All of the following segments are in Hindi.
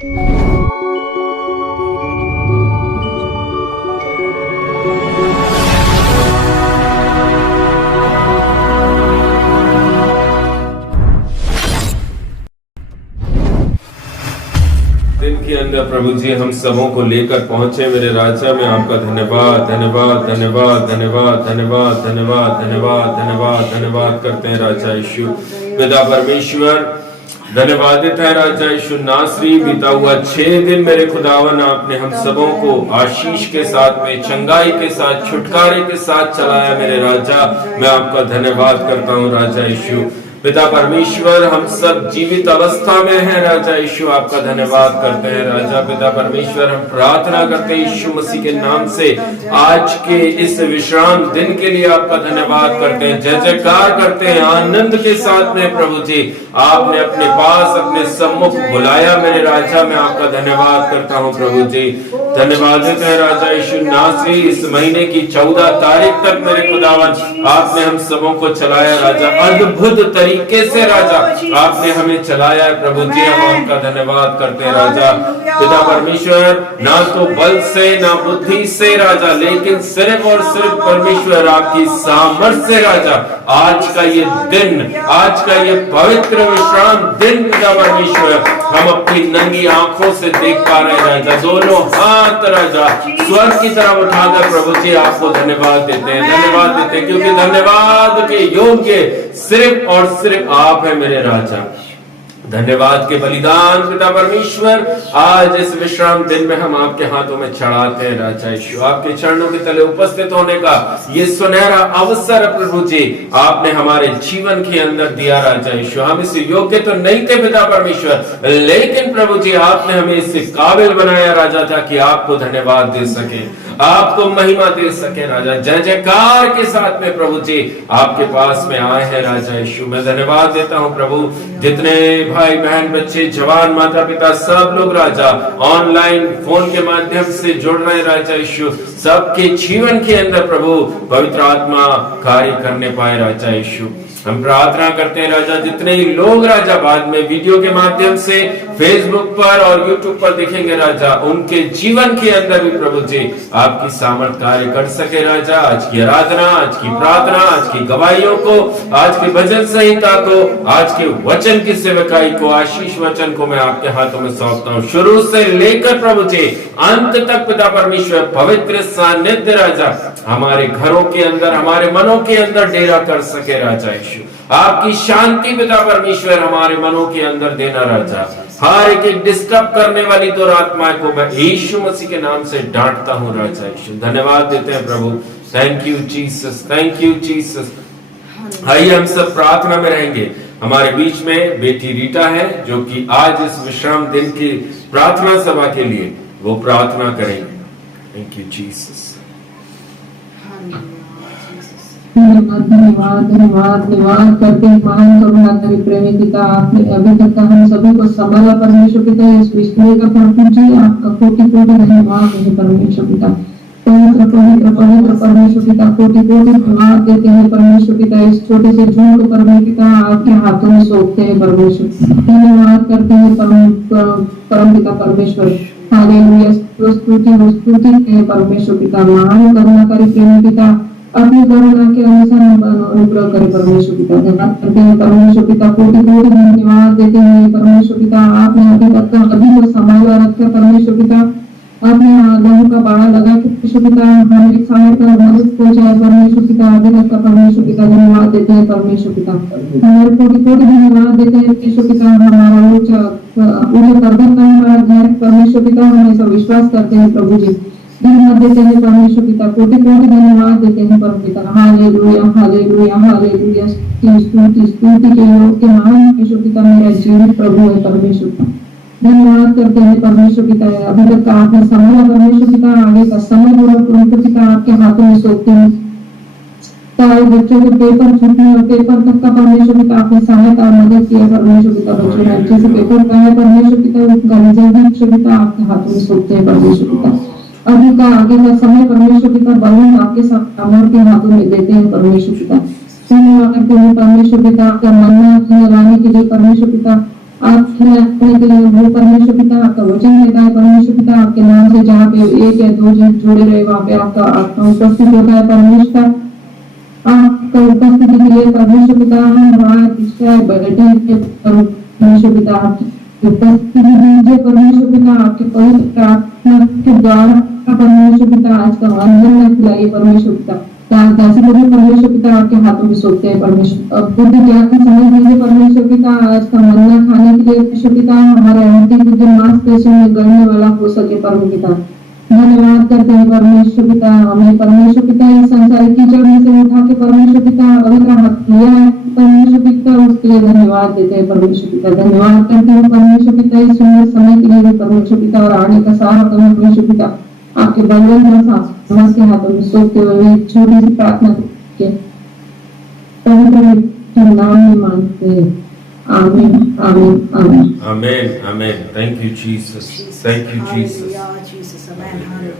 दिन के अंदर प्रभु जी हम सबों को लेकर पहुंचे। मेरे राजा में आपका धन्यवाद धन्यवाद धन्यवाद धन्यवाद धन्यवाद धन्यवाद धन्यवाद धन्यवाद धन्यवाद करते हैं राजा यीशु। पिता परमेश्वर धन्यवादित है राजा यीशु नासरी। बीता हुआ 6 दिन मेरे खुदावन आपने हम सबों को आशीष के साथ में, चंगाई के साथ, छुटकारे के साथ चलाया। मेरे राजा मैं आपका धन्यवाद करता हूँ राजा यीशु। पिता परमेश्वर हम सब जीवित अवस्था में हैं राजा यीशु, आपका धन्यवाद करते हैं राजा। पिता परमेश्वर हम प्रार्थना करते हैं यीशु मसीह के नाम से आज के इस विश्राम दिन के लिए आपका धन्यवाद करते हैं, जय जयकार करते हैं आनंद के साथ में। प्रभु जी आपने अपने पास अपने सम्मुख बुलाया मेरे राजा, मैं आपका धन्यवाद करता हूँ प्रभु जी। धन्यवाद देते हैं राजा यीशु नासरी। इस महीने की 14 तारीख तक मेरे खुदावन आपने हम सबों को चलाया राजा, अद्भुत तरीके से राजा आपने हमें चलाया है प्रभु जी, हम आपका धन्यवाद करते हैं राजा। पिता परमेश्वर ना तो बल से ना बुद्धि से राजा, लेकिन सिर्फ और सिर्फ परमेश्वर आपकी सामर्थ्य से राजा आज का ये दिन, आज का ये पवित्र विश्राम दिन पिता परमेश्वर हम अपनी नंगी आंखों से देख पा रहे हैं राजा। दोनों हाथ राजा स्वर्ग की तरफ उठाकर प्रभु जी आपको धन्यवाद देते हैं, धन्यवाद देते हैं, क्योंकि धन्यवाद के योग्य सिर्फ और सिर्फ आप है मेरे राजा। धन्यवाद के बलिदान पिता परमेश्वर आज इस विश्राम दिन में हम आपके हाथों में चढ़ाते हैं राजा यीशु। आपके चरणों के तले उपस्थित होने का ये सुनहरा अवसर प्रभु जी आपने हमारे जीवन के अंदर दिया राजा यीशु। हम इस योग्य तो नहीं थे पिता परमेश्वर, लेकिन प्रभु जी आपने हमें इससे काबिल बनाया राजा था कि आपको धन्यवाद दे सके, आपको महिमा दे सके राजा। जय जयकार के साथ में प्रभु जी आपके पास में आए हैं राजा यीशु। मैं धन्यवाद देता हूँ प्रभु, जितने भाई बहन बच्चे जवान माता पिता सब लोग राजा ऑनलाइन फोन के माध्यम से जुड़ रहे हैं राजा यीशु, सबके जीवन के अंदर प्रभु पवित्र आत्मा कार्य करने पाए राजा यीशु। हम प्रार्थना करते हैं राजा, जितने ही लोग राजा बाद में वीडियो के माध्यम से फेसबुक पर और यूट्यूब पर देखेंगे राजा, उनके जीवन के अंदर भी प्रभु जी आपकी सामर्थ कार्य कर सके राजा। आज की आराधना, आज की प्रार्थना, आज की गवाहियों को, आज की भजन संहिता को, आज के वचन की सेवकाई को, आशीष वचन को मैं आपके हाथों में सौंपता हूँ। शुरू से लेकर प्रभु जी अंत तक पिता परमेश्वर पवित्र सानिध्य राजा हमारे घरों के अंदर, हमारे मनों के अंदर डेरा कर सके राजा यीशु। आपकी शांति पिता परमेश्वर हमारे मनों के अंदर देना राजा। हर एक डिस्टर्ब करने वाली दुरात्माएं को मैं यीशु मसीह के नाम से डांटता हूँ राजा यीशु। धन्यवाद देते हैं प्रभु। Thank you Jesus, thank you Jesus. आइए हम सब प्रार्थना में रहेंगे। हमारे बीच में बेटी रीटा है जो कि आज इस विश्राम दिन की प्रार्थना सभा के लिए वो प्रार्थना करेंगे। Thank you Jesus. धन्यवाद धन्यवाद धन्यवाद धन्यवाद करते हैं महान करुणाकारी प्रेमी पिता, आपने अभी तक हम सभी को संभाला परमेश्वर पिता। इस विश्व का प्रभु जी आपका कोटि कोटि धन्यवाद है परमेश्वर पिता। पवित्र पवित्र पवित्र परमेश्वर पिता कोटि कोटि धन्यवाद देते हैं परमेश्वर पिता। इस छोटे से झूठ परमेश्वर पिता आपके हाथों में सौंपते हैं परमेश्वर। धन्यवाद करते हैं परम पिता परमेश्वर। हालेलुया, स्तुति है परमेश्वर पिता। महान करुणाकारी प्रेमी पिता, अपनी करुणा के अनुसार अनुग्रह करे परमेश्वर पिता। धन्यवाद करते हैं परमेश्वर पिता, कोटि कोटि धन्यवाद देते हैं परमेश्वर पिता। आपने अभी तक अभी को संभाला रखा परमेश्वर पिता। आपने लहू का बाड़ा लगा के परमेश्वर पिता हमारे सामने का मदद पहुंचाया परमेश्वर पिता। अभी तक का परमेश्वर पिता धन्यवाद देते हैं परमेश्वर पिता। हमारे कोटि कोटि धन्यवाद देते हैं परमेश्वर पिता। हमारा ऊंचा गर्दन का हमारा घर परमेश्वर पिता, हम ऐसा विश्वास करते हैं प्रभु जी। धन्यवाद देते हैं परमेश्वर पिता, कोटि कोटि धन्यवाद देते हैं परम पिता। हालेलुया हालेलुया हालेलुया, स्तुति स्तुति के योग्य महान परमेश्वर पिता मेरा जीवित प्रभु है परमेश्वर पिता। धन्यवाद करते हैं परमेश्वर पिता। अभी तक आपने संभाला परमेश्वर पिता, आगे का समय परमेश्वर पिता आपके हाथों में सौंपते हैं। चाहे बच्चों के पेपर छूटने और पेपर तक का परमेश्वर पिता आपने सहायता और मदद किया परमेश्वर पिता। बच्चों ने अच्छे से पेपर का है परमेश्वर पिता, उनका रिजल्ट परमेश्वर पिता आपके हाथों में सौंपते हैं परमेश्वर पिता। अभी का आगे का समय परमेश्वर पिता बलून आपके साथ अमर के हाथों में देते हैं परमेश्वर पिता। सुनने वाले के लिए परमेश्वर पिता आपका मन में लाने के लिए परमेश्वर पिता आप खिलाने के लिए वो परमेश्वर पिता आपका वचन देता है परमेश्वर पिता आपके नाम से जहाँ पे एक या दो जन जुड़े रहे वहाँ पे आपका आत्मा उपस्थित होता है परमेश्वर आपका उपस्थिति के लिए परमेश्वर पिता हम वहाँ पिछले बैठे परमेश्वर पिता आपकी उपस्थिति दीजिए परमेश्वर पिता आपके पवित्र आत्मा के द्वारा परमेश्वर पिता आज का वंदन न खिलाइए परमेश्वर पिता दासी को भी परमेश्वर पिता आपके हाथों में सौंपते हैं परमेश्वर अब बुद्धि ज्ञान की समझ दीजिए परमेश्वर पिता आज का मन्ना खाने के लिए परमेश्वर पिता हमारे हड्डी बुद्धि मांसपेशियों में गलने वाला हो सके परमेश्वर पिता धन्यवाद करते हैं परमेश्वर पिता हमें परमेश्वर पिता इस संसारिक कीचड़ में से उठा के परमेश्वर पिता पवित्र हाथ लिया है परमेश्वर पिता उसके लिए धन्यवाद देते हैं परमेश्वर पिता धन्यवाद करते हैं परमेश्वर पिता इस सुंदर समय के लिए भी परमेश्वर पिता और आने का सारा परमेश्वर पिता आपके बलवंत और सास के हाथों में सौंपते हुए छोटी सी प्रार्थना के पवित्र नाम में मांगते हैं आमीन आमीन आमीन Amen. Amen. Thank you, Jesus. Thank you, Jesus. Jesus amen hallelujah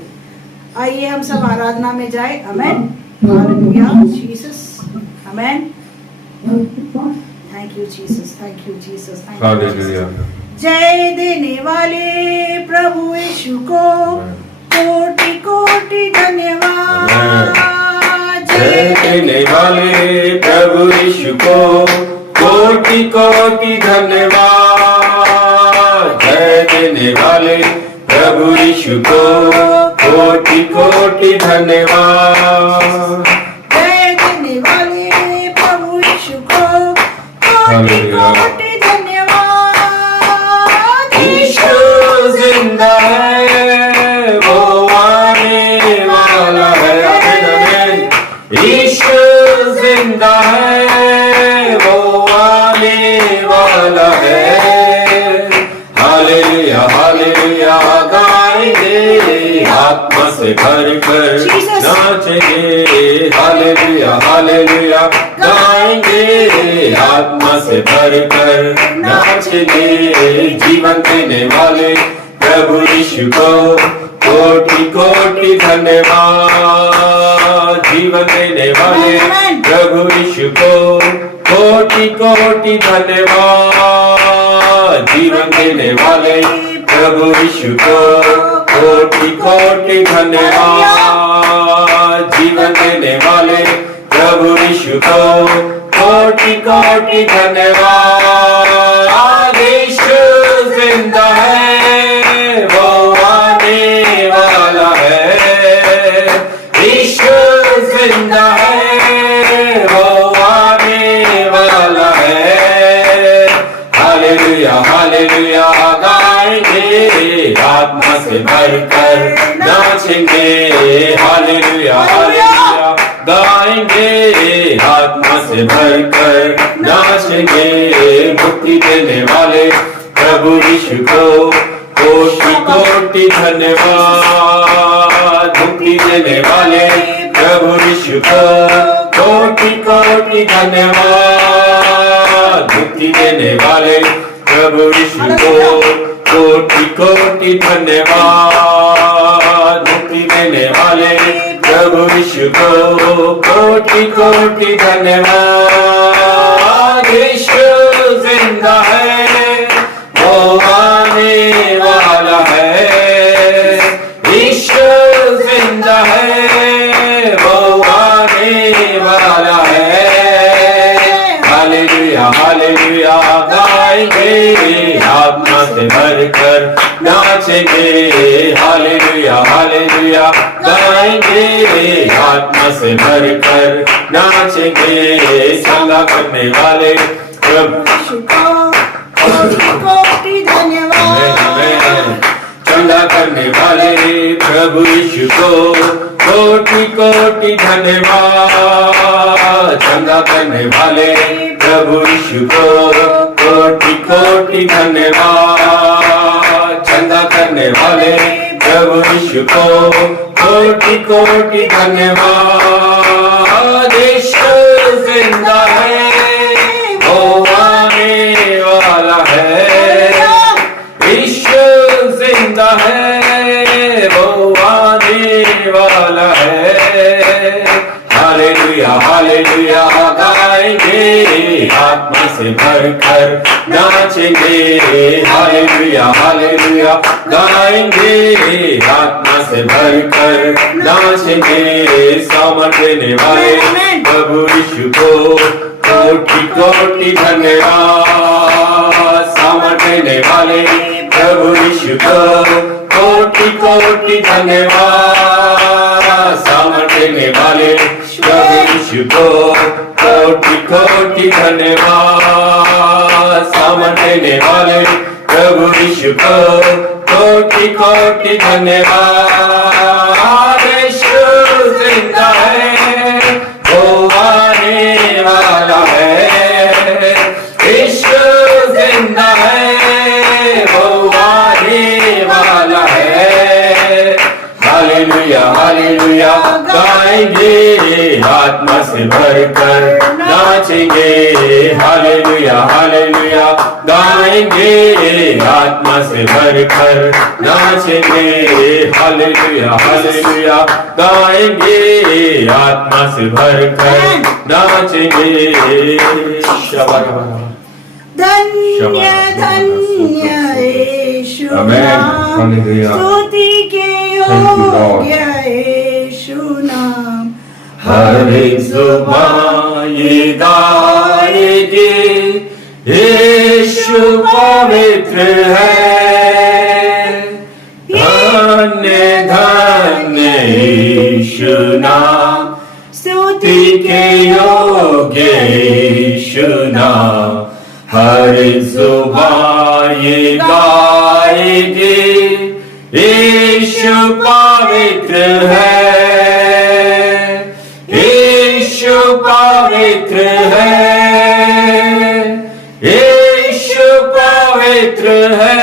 आइए हम सब आराधना में जाए amen hallelujah Jesus amen thank you Jesus thank you Jesus Hallelujah. जय देने वाले प्रभु यीशु को कोटि कोटि धन्यवाद जय देने वाले प्रभु यीशु को कोटि कोटि धन्यवाद जय देने वाले प्रभु यीशु को कोटि कोटि धन्यवाद जय देने वाले प्रभु यीशु को कोटि कोटि धन्यवाद यीशु जिंदा है वो आने वाला है आमीन आमीन यीशु जिंदा है वो आने वाला है हालेलुया हालेलुया गाएंगे आत्मा से भर कर नाचेंगे हालेलुया हालेलुया गाएंगे आत्मा से भर कर नाचेंगे जीवन देने वाले प्रभु यीशु को कोटि कोटि धन्यवाद जीवन देने वाले प्रभु यीशु को कोटि कोटि धन्यवाद जीवन देने वाले प्रभु यीशु को कोटि कोटि धन्यवाद जीवन देने वाले प्रभु यीशु को कोटि कोटि धन्यवाद यीशु जिंदा है वो आने वाला है यीशु जिंदा है वो आने वाला है हालेलुया हालेलुया गाएंगे आत्मा से भरकर नाचेंगे हालेलुया हालेलुया गाएंगे आत्मा से भरकर नाचेंगे मुक्ति देने वाले प्रभु यीशु को कोटि कोटि धन्यवाद मुक्ति देने वाले प्रभु यीशु को कोटि कोटि धन्यवाद मुक्ति देने वाले प्रभु यीशु को कोटि कोटि धन्यवाद मुक्ति देने वाले प्रभु यीशु को कोटि कोटि धन्यवाद यीशु जिंदा है वो आने वाला है यीशु जिंदा है वो आने वाला है हालेलुया हालेलुया गाएंगे आत्मा से भरकर नाचेंगे हालेलुया हालेलुया गाएंगे आत्मा से भरकर नाचेंगे चंगा करने वाले प्रभु यीशु को कोटि कोटि धन्यवाद चंगा करने वाले प्रभु यीशु को कोटि कोटि धन्यवाद चंगा करने वाले प्रभु यीशु को कोटि कोटि धन्यवाद चंगा करने वाले प्रभु यीशु को कोटि कोटि धन्यवाद यीशु जिंदा है वो आने वाला है यीशु जिंदा है वो आने वाला है हालेलुया हालेलुया गाएंगे, आत्मा से भरकर नाचेंगे। हालेलुया हालेलुया गाएंगे, आत्मा से भरकर नाचेंगे। सामर्थ देने वाले प्रभु यीशु को कोटि कोटि धन्यवाद। सामर्थ देने वाले प्रभु यीशु को कोटि कोटि धन्यवाद। सामर्थ देने वाले प्रभु यीशु को कोटि कोटि धन्यवाद। सामर्थ देने वाले प्रभु यीशु को कोटि कोटि धन्यवाद। यीशु जिंदा है, वो आने वाला है। यीशु जिंदा है, वो आने वाला है। हालेलुया हालेलुया गाएंगे, आत्मा से भरकर नाचेंगे। हालेलुया हालेलुया गाएंगे, आत्मा से भरकर नाचेंगे। हालेलुया हालेलुया गाएंगे, आत्मा से भरकर नाचेंगे। धन्य धन्य यीशु नाम, स्तुति के योग्य यीशु नाम। हर एक जुबान ये गाएगी, यीशु पवित्र है। धन्य धन्य यीशु नाम, स्तुति के योग्य यीशु नाम। हर जुबान ये गाएगी, यीशु पवित्र है। यीशु पवित्र है, यीशु पवित्र है।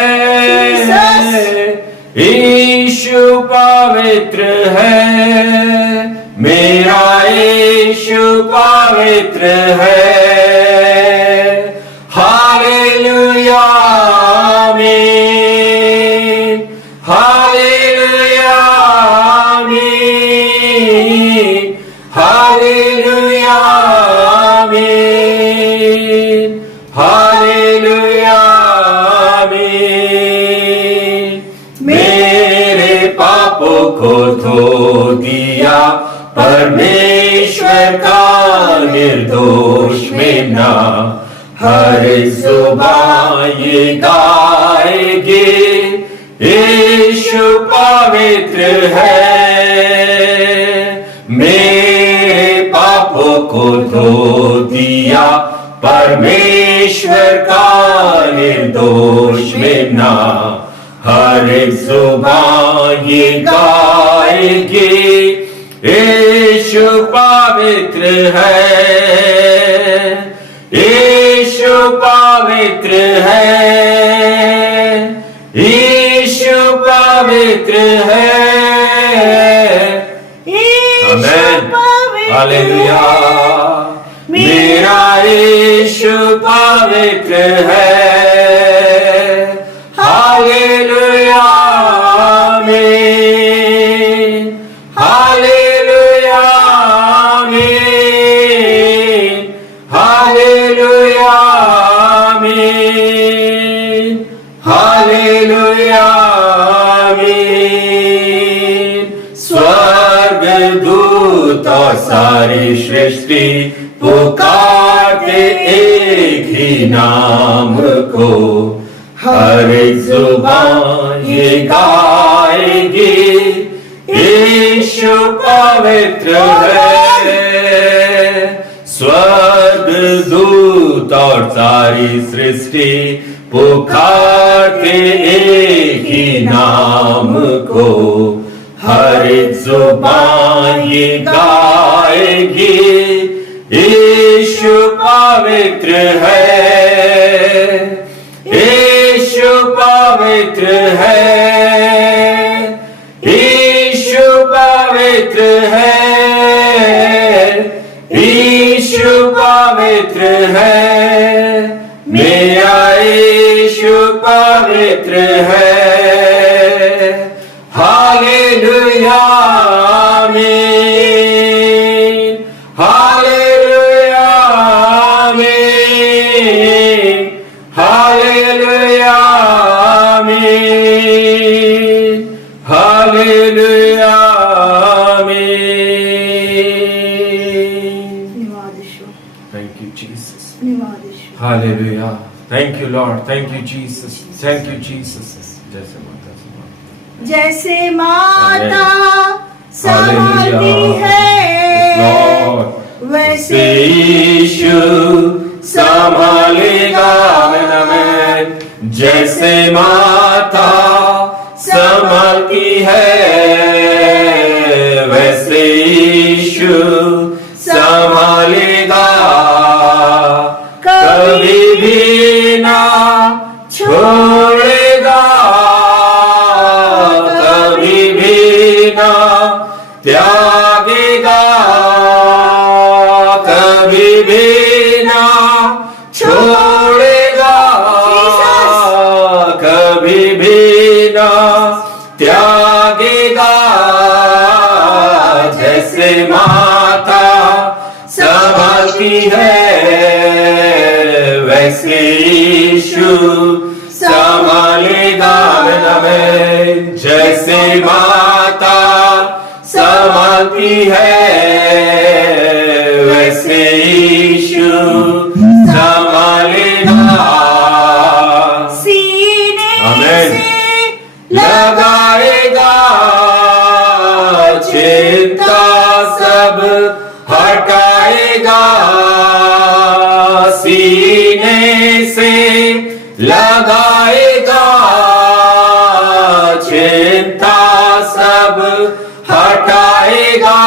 यीशु पवित्र है, मेरा यीशु पवित्र है। हालेलुया आमीन, हालेलुया आमीन, हालेलुया आमीन, हालेलुया आमीन। मेरे पापों को धो दिया परमेश्वर का निर्दोष मेमना। हर जुबान ये गाएगी, यीशु पवित्र है। मेरे पापों को धो दिया परमेश्वर का निर्दोष मेमना। हर जुबान ये गाएगी, यीशु पवित्र है। यीशु पवित्र है, यीशु पवित्र है। आमेन, हालेलुया। मेरा यीशु पवित्र है। हालेलुया आमीन, हालेलुया आमीन, हालेलुया आमीन, हालेलुया आमीन। स्वर्गदूत और सारी सृष्टि पुकारते एक ही नाम को। हर जुबान ये गाएगी, यीशु पवित्र है। स्वर्गदूत और सारी सृष्टि पुकारते एक ही नाम को। हर जुबान ये गाएगी, यीशु पवित्र है। यीशु पवित्र है, यीशु पवित्र है, यीशु पवित्र है। मेरा यीशु पवित्र है। हालेलुया आमीन, हालेलुया आमीन। धन्यवाद ईश्वर, थैंक यू जीसस। धन्यवाद ईश्वर। Hallelujah. Thank you Lord, thank you Jesus, thank you Jesus. जैसे माता जैसे माता हालेलुया संभालती है लॉर्ड, वैसे यीशु संभालेगा। आमीन आमीन। जैसे माता संभालती है वैसे यीशु संभालेगा। कभी भी ना छोड़ेगा, कभी भी ना त्यागेगा, कभी भी ना छोड़ेगा, कभी भी ना त्यागेगा। जैसे माता संभालती है वैसे यीशु संभालेगा। आमीन। जैसे माता संभालती है वैसे यीशु संभालेगा। सीने आमीन। से लगाएगा, चिंता सब हटाएगा। सीने से लगाएगा, चिंता सब हटाएगा।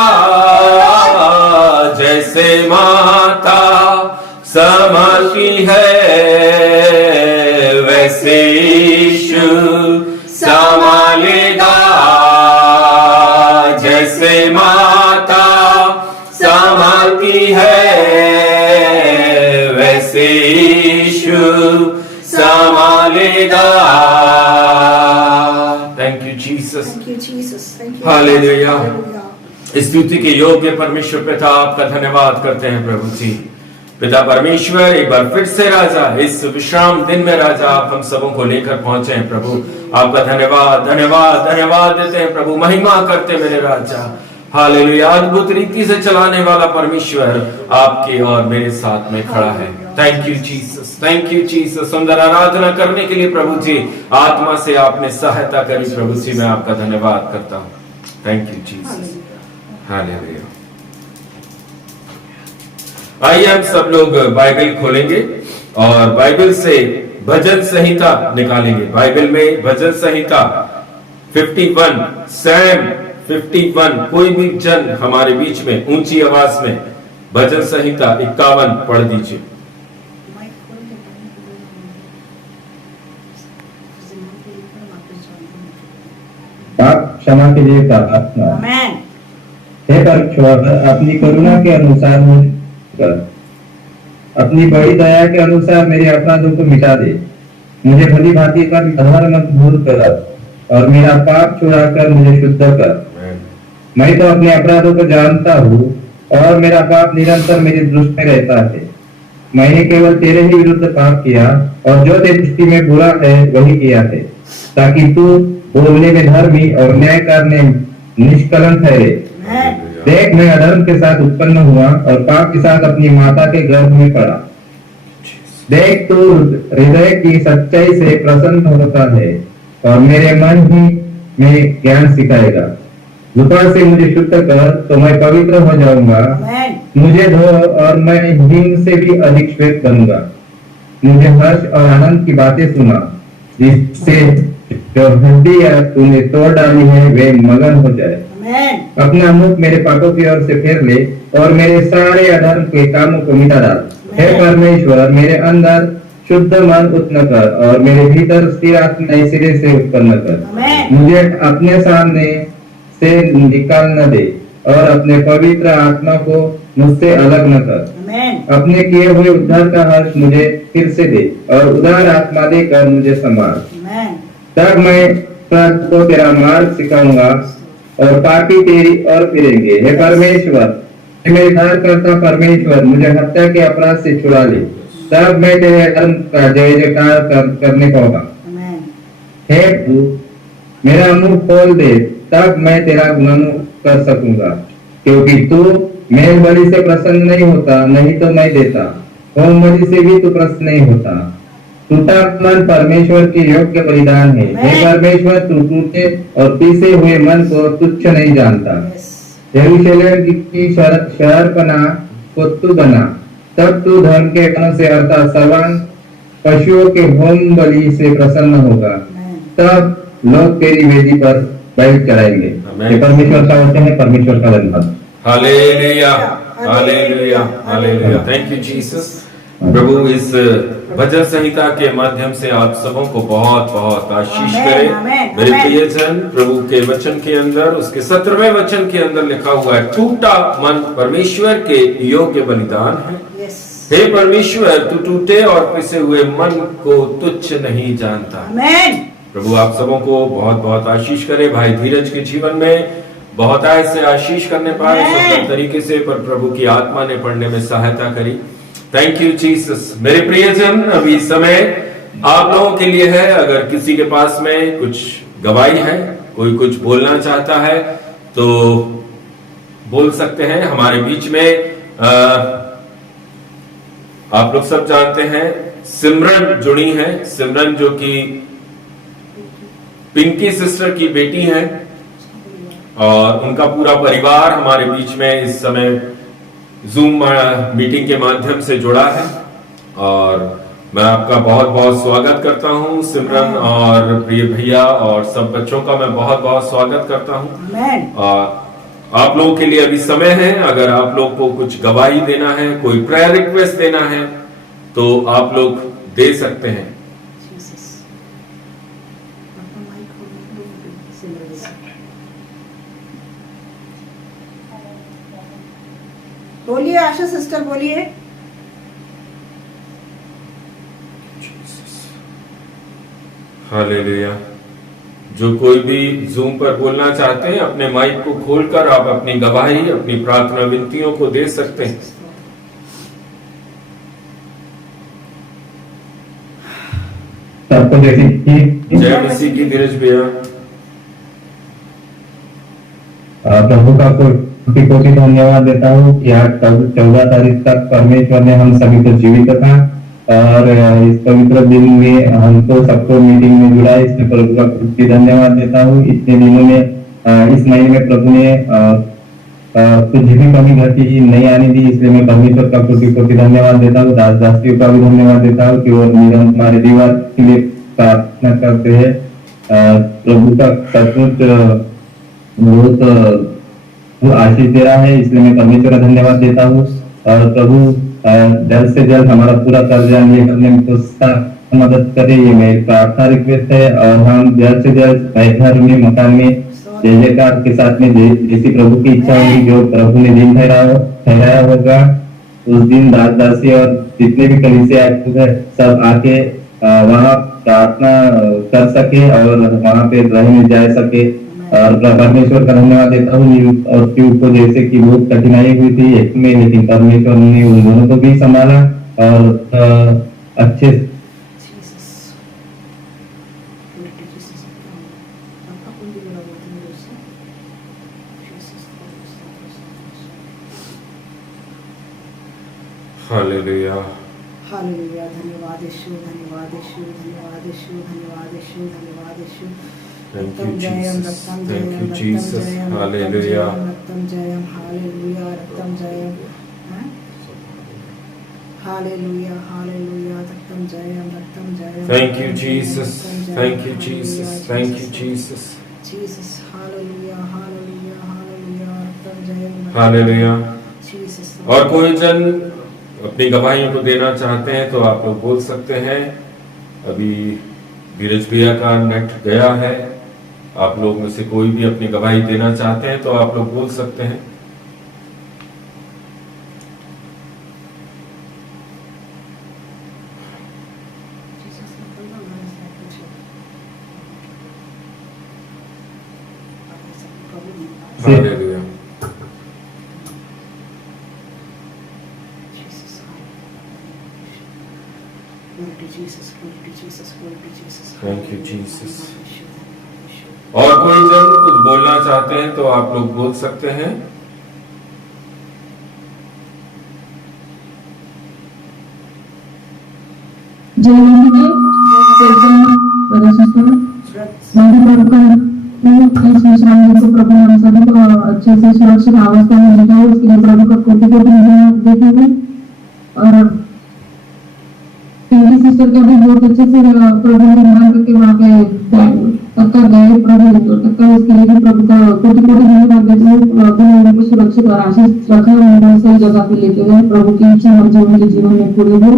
जैसे माता संभालती है वैसे यीशु संभालेगा। जैसे माता संभालती है वैसे यीशु संभालेगा। Thank you Jesus. Thank you, Jesus. Thank you. Hallelujah. Hallelujah. स्तुति के योग्य परमेश्वर पिता आपका धन्यवाद करते हैं प्रभु जी। पिता परमेश्वर एक बार फिर से राजा इस विश्राम दिन में राजा आप हम सबों को लेकर पहुंचे हैं प्रभु। आपका धन्यवाद धन्यवाद धन्यवाद देते हैं प्रभु। महिमा करते मेरे राजा। हालेलुया। अद्भुत रीति से चलाने वाला परमेश्वर आपके और मेरे साथ में खड़ा है। Thank you Jesus, thank you Jesus. सुंदर आराधना करने के लिए प्रभु जी आत्मा से आपने सहायता करी प्रभु जी। मैं आपका धन्यवाद करता हूँ। Thank you Jesus. हालेलुया। आइए हम सब लोग बाइबल खोलेंगे और बाइबल से भजन संहिता निकालेंगे। बाइबल में भजन संहिता 51 सैम 51। कोई भी जन हमारे बीच में ऊंची आवाज में भजन संहिता 51 पढ़ दीजिए। पाप क्षमा के लिए प्रार्थना। Amen. हे परमेश्वर, अपनी करुणा के अनुसार मुझ पर, अपनी बड़ी दया के अनुसार मेरे अपराधों को मिटा दे। मुझे भली भांति कर धर्म दूर कर और मेरा पाप छुड़ाकर मुझे शुद्ध कर। मैं तो अपने अपराधों को जानता हूँ और मेरा पाप निरंतर मेरी दृष्टि में रहता है। मैंने केवल तेरे ही विरुद्ध पाप किया और जो तेरी दृष्टि में बुरा है वही किया है, ताकि तू बोलने में धर्मी और न्याय करने निष्कलंक ठहरे। देख, मैं अधर्म के साथ उत्पन्न हुआ और पाप के साथ अपनी माता के गर्भ में पड़ा। देख, तू हृदय की सच्चाई से प्रसन्न होता है और मेरे मन ही में ज्ञान सिखाएगा। कृपा से मुझे शुद्ध कर तो मैं पवित्र हो जाऊंगा। मुझे धो और मैं हिम से भी अधिक श्वेत बनूंगा। मुझे हर्ष और आनंद की बातें सुना, जिससे जो हड्डियां तूने तोड़ डाली है वे मगन हो जाए। अपना मुख मेरे पापों की ओर से फेर ले और मेरे सारे अधर्म के कामों को मिटा डाल। हे परमेश्वर, मेरे अंदर शुद्ध मन उत्पन्न कर और मेरे भीतर स्थिर आत्मा नए सिरे से उत्पन्न कर। मुझे अपने सामने से निकाल न दे और अपने पवित्र आत्मा को मुझसे अलग न कर। अपने किए हुए उद्धार का हर्ष मुझे फिर से दे और उदार आत्मा देकर मुझे संभाल। तब मैं को तेरा मार्ग सिखाऊंगा और पापी तेरी ओर फिरेंगे। हे परमेश्वर, मेरे उद्धारकर्ता परमेश्वर, मुझे हत्या के अपराध से छुड़ा ले। तब मैं तेरे धर्म का जय जयकार करने पाऊंगा। हे प्रभु, मेरा मुंह खोल दे तब मैं तेरा गुणगान कर सकूंगा, क्योंकि तू मेल बलि से प्रसन्न नहीं होता, नहीं तो मैं देता। होम बलि से भी तू प्रसन्न नहीं होता। टूटा मन परमेश्वर के योग्य बलिदान है। हे परमेश्वर, तू टूटे और पीसे हुए मन को तुच्छ नहीं जानता। यरूशलेम की शहरपना को तू बना, तब तू धर्म के कामों से अर्थात सर्वांग पशुओं के होम बलि से प्रसन्न होगा। तब लोग तेरी वेदी पर बैठ चढ़ाएंगे। ये परमेश्वर का वचन है, परमेश्वर का धन्यवाद। Hallelujah, hallelujah, hallelujah. Thank you Jesus. प्रभु इस भजन संहिता के माध्यम से आप सबों को बहुत बहुत आशीष करे। मेरे प्रियजन, प्रभु के वचन के अंदर उसके 17वें वचन के अंदर लिखा हुआ है, टूटा मन परमेश्वर के योग्य बलिदान है। हे परमेश्वर, तू टूटे और पिसे हुए मन को तुच्छ नहीं जानता। प्रभु आप सबों को बहुत बहुत आशीष करे। भाई धीरज के जीवन में बहुत ऐसे आशीष करने पाए सुंदर तरीके से, पर प्रभु की आत्मा ने पढ़ने में सहायता करी। Thank you Jesus. मेरे प्रियजन, अभी समय आप लोगों के लिए है। अगर किसी के पास में कुछ गवाही है, कोई कुछ बोलना चाहता है तो बोल सकते हैं। हमारे बीच में आप लोग सब जानते हैं सिमरन जुड़ी है। सिमरन जो कि पिंकी सिस्टर की बेटी है और उनका पूरा परिवार हमारे बीच में इस समय जूम मीटिंग के माध्यम से जुड़ा है और मैं आपका बहुत बहुत स्वागत करता हूं। सिमरन और प्रिय भैया और सब बच्चों का मैं बहुत बहुत स्वागत करता हूं। आप लोगों के लिए अभी समय है। अगर आप लोग को कुछ गवाही देना है, कोई प्रेयर रिक्वेस्ट देना है तो आप लोग दे सकते हैं। बोलिए आशा सिस्टर, बोलिए। हालेलुया। जो कोई भी जूम पर बोलना चाहते हैं, अपने माइक को खोलकर आप अपनी गवाही, अपनी प्रार्थना विनतियों को दे सकते हैं। सबको जय मसीह की। धीरज भैया, प्रभु का कोटि कोटि धन्यवाद देता हूँ कि आज 14 तारीख तक परमेश्वर ने हम सभी को जीवित रखा और इस पवित्र दिन में हमको सबको मीटिंग में जुड़ा। इसमें प्रभु का कोटि धन्यवाद देता हूँ। इतने दिनों में इस महीने में प्रभु ने कुछ भी कमी घटी नहीं आने दी, इसलिए मैं परमेश्वर का कोटि कोटि धन्यवाद देता हूँ। दास दासियों का भी धन्यवाद देता हूँ कि वो निरंतर हमारे दीवार के लिए प्रार्थना करते हैं। प्रभु का सचमुच बहुत वो आशीष दे रहा है, इसलिए मैं परमेश्वर का धन्यवाद देता हूँ। और प्रभु जल्द से जल्द हमारा पूरा कर्जा लिए करने में मदद करे, ये मेरी प्रार्थना रिक्वेस्ट है। और हम जल्द से जल्द घर में, मकान में जय जयकार के साथ में जैसी प्रभु की इच्छा होगी, जो प्रभु ने दिन ठहराया होगा, उस दिन दास दासी और जितने भी कलीसिया सब आके वहाँ प्रार्थना कर सके और वहाँ पे रहने जा सके। और परमेश्वर का धन्यवाद देता हूँ। और ट्यूब को जैसे कि बहुत कठिनाई हुई थी एक में, लेकिन परमेश्वर ने उन दोनों को भी संभाला और अच्छे हालेलुया, हालेलुया। धन्यवाद यीशु, धन्यवाद यीशु, धन्यवाद यीशु, धन्यवाद यीशु, धन्यवाद यीशु। Thank you, Jesus. Thank you, Jesus. Hallelujah. रक्तम जयम, हालेलुया, रक्तम जयम, हालेलुया, हालेलुया, रक्तम जयम, रक्तम जयम। Thank you, Jesus. Thank you, Jesus. Thank you, Jesus. Jesus, hallelujah, hallelujah, hallelujah, रक्तम जयम, हालेलुया। जीसस। और कोई जन अपनी गवाहियों को देना चाहते हैं तो आप लोग बोल सकते हैं। अभी धीरज भैया का नेट गया है। आप लोग में से कोई भी अपनी गवाही देना चाहते हैं तो आप लोग बोल सकते हैं। हालेलुया। Thank you, Jesus. और कोई जन कुछ बोलना चाहते हैं तो आप लोग बोल सकते हैं। जय हिंद इस विश्राम दिन को प्रभु हम सभी को अच्छे से सुरक्षित अवस्था में रखा, उसके लिए प्रभु का कोटि कोटि धन्यवाद देते हैं। और पिंकी सिस्टर का भी बहुत अच्छे से प्रभु ने ध्यान करके वहाँ पे टक्कर गए प्रभु, तो टक्कर उसके लिए भी प्रभु का कोटि कोटि धन्यवाद देते हैं। प्रभु ने उनको सुरक्षित और आशीष रखा, उनको सही जगह पे लेके गए। प्रभु की इच्छा हर जीवन के जीवन में पूरी हो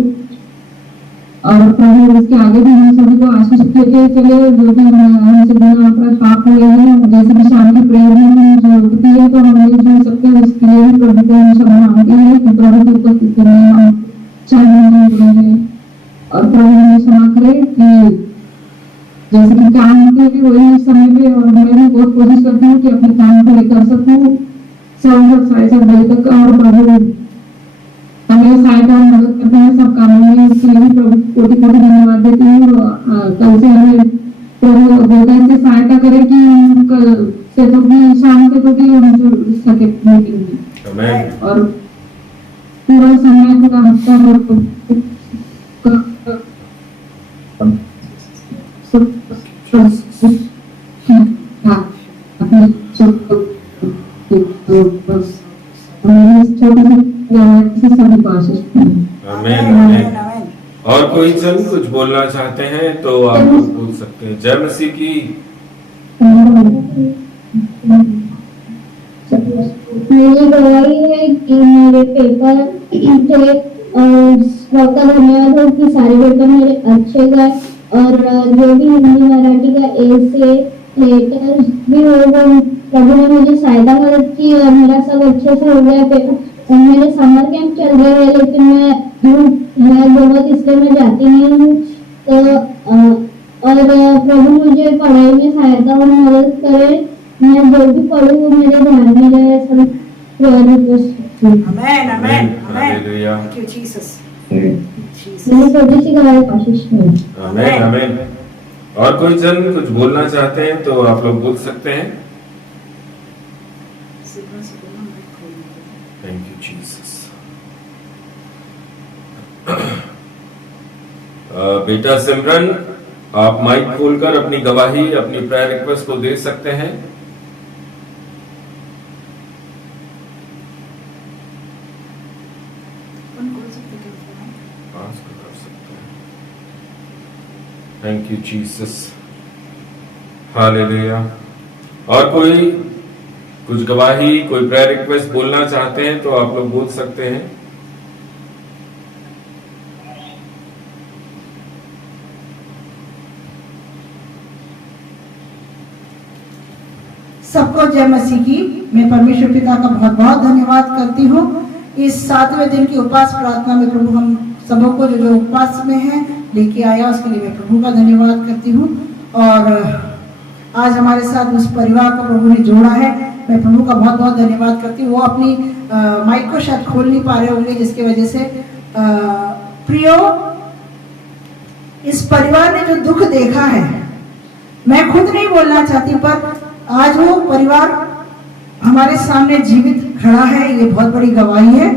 और प्रभु इसके आगे भी हम सभी को आशीष देते चले, जो भी हमसे बिना अपराध पाप हुए हैं, जैसे भी शाम की प्रेयर में जो होती है तो हम नहीं जो सकते, उसके लिए भी प्रभु को हम क्षमा मांगते हैं कि प्रभु की उपस्थिति में हम चाहिए और प्रभु हमें क्षमा करे कि जैसे कि काम होते हैं वही समय पे, और मैं भी बहुत कोशिश करती हूँ कि अपने काम को लेकर सकूँ 7:30 बजे तक, और प्रभु हमें सहायता और मदद करते हैं सब कामों में, इसके लिए भी प्रभु कोटि कोटि धन्यवाद देती हूँ। कल से हमें प्रभु भगवान से सहायता करे कि कल से तो भी शाम से तो भी हम जुड़ सके मीटिंग में, और पूरा समय पूरा हफ्ता और कोई जन कुछ बोलना चाहते हैं तो आप लोग बोल सकते हैं। जय मसीह की। मेरी गवाही है कि मेरे पेपर थे और सबका धन्यवाद हो कि सारे पेपर मेरे अच्छे गए, और जो भी हिंदी मराठी का ऐसे लेटर भी हो गए, प्रभु ने मुझे सहायता मदद की और मेरा सब अच्छे से हो गया पेपर। मेरे समर कैंप चल रहे हैं लेकिन मैं बहुत इसलिए मैं जाती नहीं हूँ, तो और प्रभु मुझे पढ़ाई में सहायता और मदद करे, मैं जो भी पढ़ूँ मेरे ध्यान में रहे, सब prayer request. Amen amen hallelujah, thank you Jesus. मेरी छोटी सी गवाही आशीष में। आमेन आमेन। और कोई जन कुछ बोलना चाहते हैं तो आप लोग बोल सकते हैं। Thank you Jesus. बेटा सिमरन, आप माइक खोलकर अपनी गवाही, अपनी प्रेयर रिक्वेस्ट को दे सकते हैं। Thank you Jesus, hallelujah. और कोई कुछ गवाही, कोई प्रेयर रिक्वेस्ट बोलना चाहते हैं तो आप लोग बोल सकते हैं। सबको जय मसीह की। मैं परमेश्वर पिता का बहुत बहुत धन्यवाद करती हूँ इस 7वें दिन की उपवास प्रार्थना में। प्रभु हम सबों को जो उपवास में है लेके आया, उसके लिए मैं प्रभु का धन्यवाद करती हूँ। और आज हमारे साथ उस परिवार को प्रभु ने जोड़ा है, मैं प्रभु का बहुत बहुत धन्यवाद करती हूँ। वो अपनी माइक को शायद खोल नहीं पा रहे होंगे, जिसकी वजह से प्रियो, इस परिवार ने जो दुख देखा है, मैं खुद नहीं बोलना चाहती, पर आज वो परिवार हमारे सामने जीवित खड़ा है, ये बहुत बड़ी गवाही है।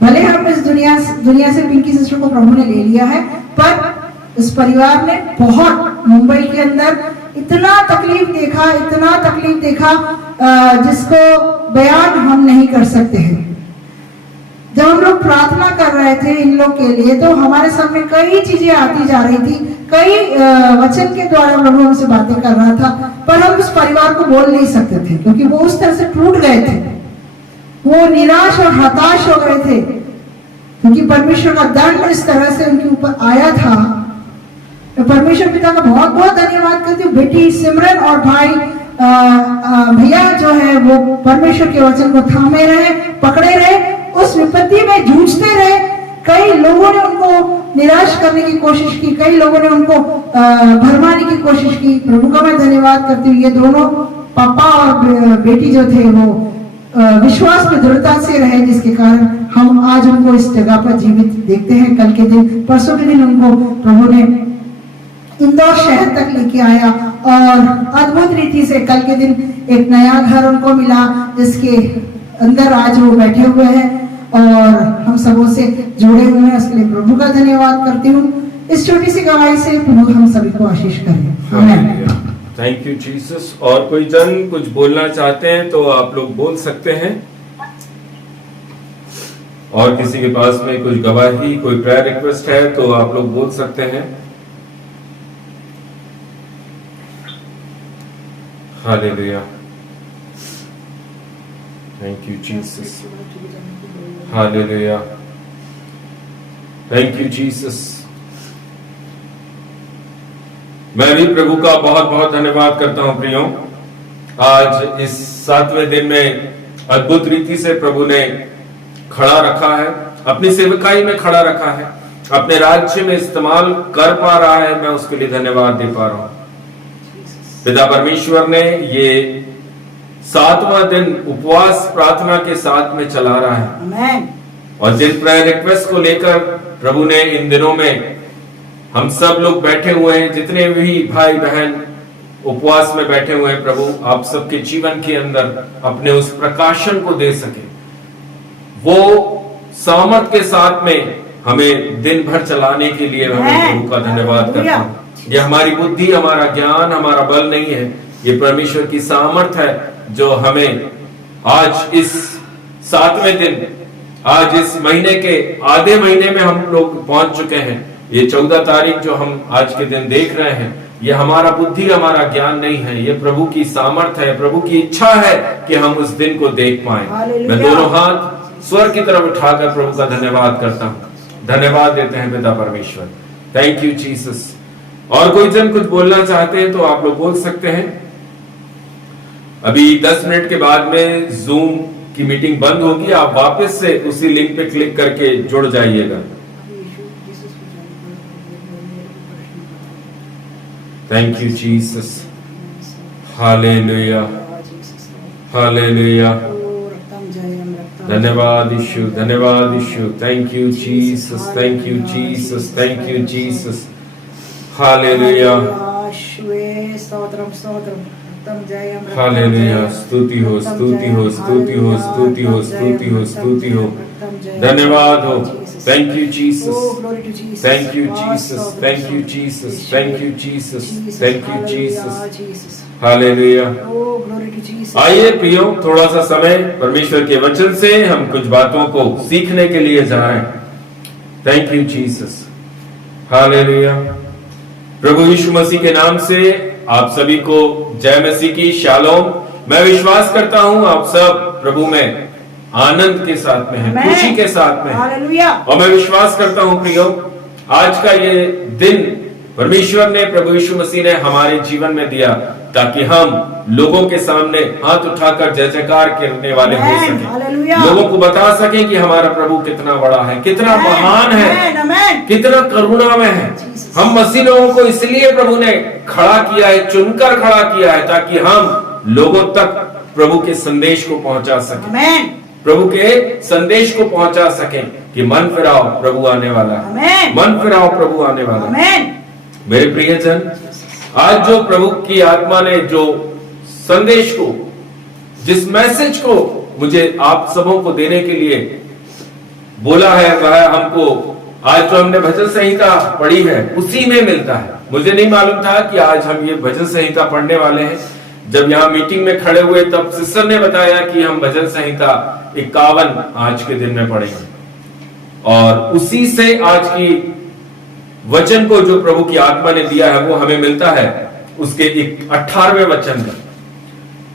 भले हम इस दुनिया से पिंकी सिस्टर को प्रभु ने ले लिया है, पर इस परिवार ने बहुत मुंबई के अंदर इतना तकलीफ देखा जिसको बयान हम नहीं कर सकते हैं। जब हम लोग प्रार्थना कर रहे थे इन लोग के लिए, तो हमारे सामने कई चीजें आती जा रही थी, कई वचन के द्वारा प्रभु हमसे बातें कर रहा था, पर हम उस परिवार को बोल नहीं सकते थे क्योंकि वो उस तरह से टूट गए थे, वो निराश और हताश हो गए थे, क्योंकि परमेश्वर का दंड इस तरह से उनके ऊपर आया था। तो परमेश्वर पिता का बहुत बहुत धन्यवाद करती हूँ। बेटी सिमरन और भाई भैया जो है वो परमेश्वर के वचन को थामे रहे, पकड़े रहे, उस विपत्ति में जूझते रहे। कई लोगों ने उनको निराश करने की कोशिश की, कई लोगों ने उनको भरमाने की कोशिश की। प्रभु का मैं धन्यवाद करती हूँ, ये दोनों पापा और बेटी जो थे वो विश्वास में दृढ़ता से रहे, जिसके कारण हम आज उनको इस जगह पर जीवित देखते हैं। कल के दिन, परसों के दिन उनको प्रभु ने इंदौर शहर तक लेके आया और अद्भुत रीति से कल के दिन एक नया घर उनको मिला जिसके अंदर आज वो बैठे हुए हैं और हम सबों से जुड़े हुए हैं। उसके लिए प्रभु का धन्यवाद करती हूँ। इस छोटी सी गवाही से प्रभु हम सभी को आशीष करें। आमीन। Thank you Jesus. और कोई जन कुछ बोलना चाहते हैं तो आप लोग बोल सकते हैं। और किसी के पास में कुछ गवाही, कोई प्रेयर रिक्वेस्ट है तो आप लोग बोल सकते हैं। Hallelujah, thank you Jesus. Hallelujah, thank you Jesus. मैं भी प्रभु का बहुत बहुत धन्यवाद करता हूं प्रियो। आज इस 7वें दिन में अद्भुत रीति से प्रभु ने खड़ा रखा है, अपनी सेवकाई में खड़ा रखा है, अपने राज्य में इस्तेमाल कर पा रहा है। मैं उसके लिए धन्यवाद दे पा रहा हूं। पिता परमेश्वर ने ये 7वां दिन उपवास प्रार्थना के साथ में चला रहा है। आमीन। और जिन प्रेयर रिक्वेस्ट को लेकर प्रभु ने इन दिनों में हम सब लोग बैठे हुए हैं, जितने भी भाई बहन उपवास में बैठे हुए हैं, प्रभु आप सबके जीवन के अंदर अपने उस प्रकाशन को दे सके, वो सामर्थ के साथ में हमें दिन भर चलाने के लिए हमें प्रभु का धन्यवाद करता हूं। ये हमारी बुद्धि, हमारा ज्ञान, हमारा बल नहीं है, ये परमेश्वर की सामर्थ है जो हमें आज इस 7वें दिन, आज इस महीने के आधे महीने में हम लोग पहुंच चुके हैं। ये 14 तारीख जो हम आज के दिन देख रहे हैं, ये हमारा बुद्धि, हमारा ज्ञान नहीं है, ये प्रभु की सामर्थ है, प्रभु की इच्छा है कि हम उस दिन को देख पाएं। मैं दोनों हाथ स्वर की तरफ उठाकर प्रभु का धन्यवाद करता हूं। धन्यवाद देते हैं पिता परमेश्वर। Thank you Jesus. और कोई जन कुछ बोलना चाहते हैं तो आप लोग बोल सकते हैं। अभी 10 मिनट के बाद में जूम की मीटिंग बंद होगी, आप वापस से उसी लिंक पे क्लिक करके जुड़ जाइएगा। Thank you Jesus. Hallelujah, hallelujah. धन्यवाद यीशु, धन्यवाद यीशु। Thank you Jesus, thank you Jesus, thank you Jesus. Hallelujah, hallelujah. स्तुति हो, स्तुति हो, स्तुति हो, स्तुति हो, स्तुति हो, स्तुति हो। धन्यवाद हो। Thank you Jesus, thank you Jesus, thank you Jesus, thank you Jesus, thank you Jesus. Hallelujah. आइए प्रियो, थोड़ा सा समय परमेश्वर के वचन से हम कुछ बातों को सीखने के लिए जा रहे हैं। Thank you Jesus. हालेलुया। प्रभु यीशु मसीह के नाम से आप सभी को जय मसीह की शालोम। मैं विश्वास करता हूं आप सब प्रभु में आनंद के साथ में हैं, खुशी के साथ में हैं। और मैं विश्वास करता हूं प्रियो, आज का ये दिन परमेश्वर ने, प्रभु यीशु मसीह ने हमारे जीवन में दिया ताकि हम लोगों के सामने हाथ उठाकर जय जयकार करने वाले हो सके, लोगों को बता सकें कि हमारा प्रभु कितना बड़ा है, कितना महान है, कितना करुणामय है। हम मसीह लोगों को इसलिए प्रभु ने खड़ा किया है, चुनकर खड़ा किया है, ताकि हम लोगों तक प्रभु के संदेश को पहुंचा सकें, प्रभु के संदेश को पहुंचा सकें कि मन फिराओ, प्रभु आने वाला है, मन फिराओ, प्रभु आने वाला है। मेरे प्रियजन, आज जो प्रभु की आत्मा ने जो संदेश को, जिस मैसेज को मुझे आप सबों को देने के लिए बोला है, वह हमको आज जो हमने भजन संहिता पढ़ी है उसी में मिलता है। मुझे नहीं मालूम था कि आज हम ये भजन संहिता पढ़ने वाले हैं। जब यहाँ मीटिंग में खड़े हुए तब सिस्टर ने बताया कि हम भजन संहिता 51 आज के दिन में पढ़ेंगे, और उसी से आज की वचन को जो प्रभु की आत्मा ने दिया है वो हमें मिलता है उसके 18वें वचन का।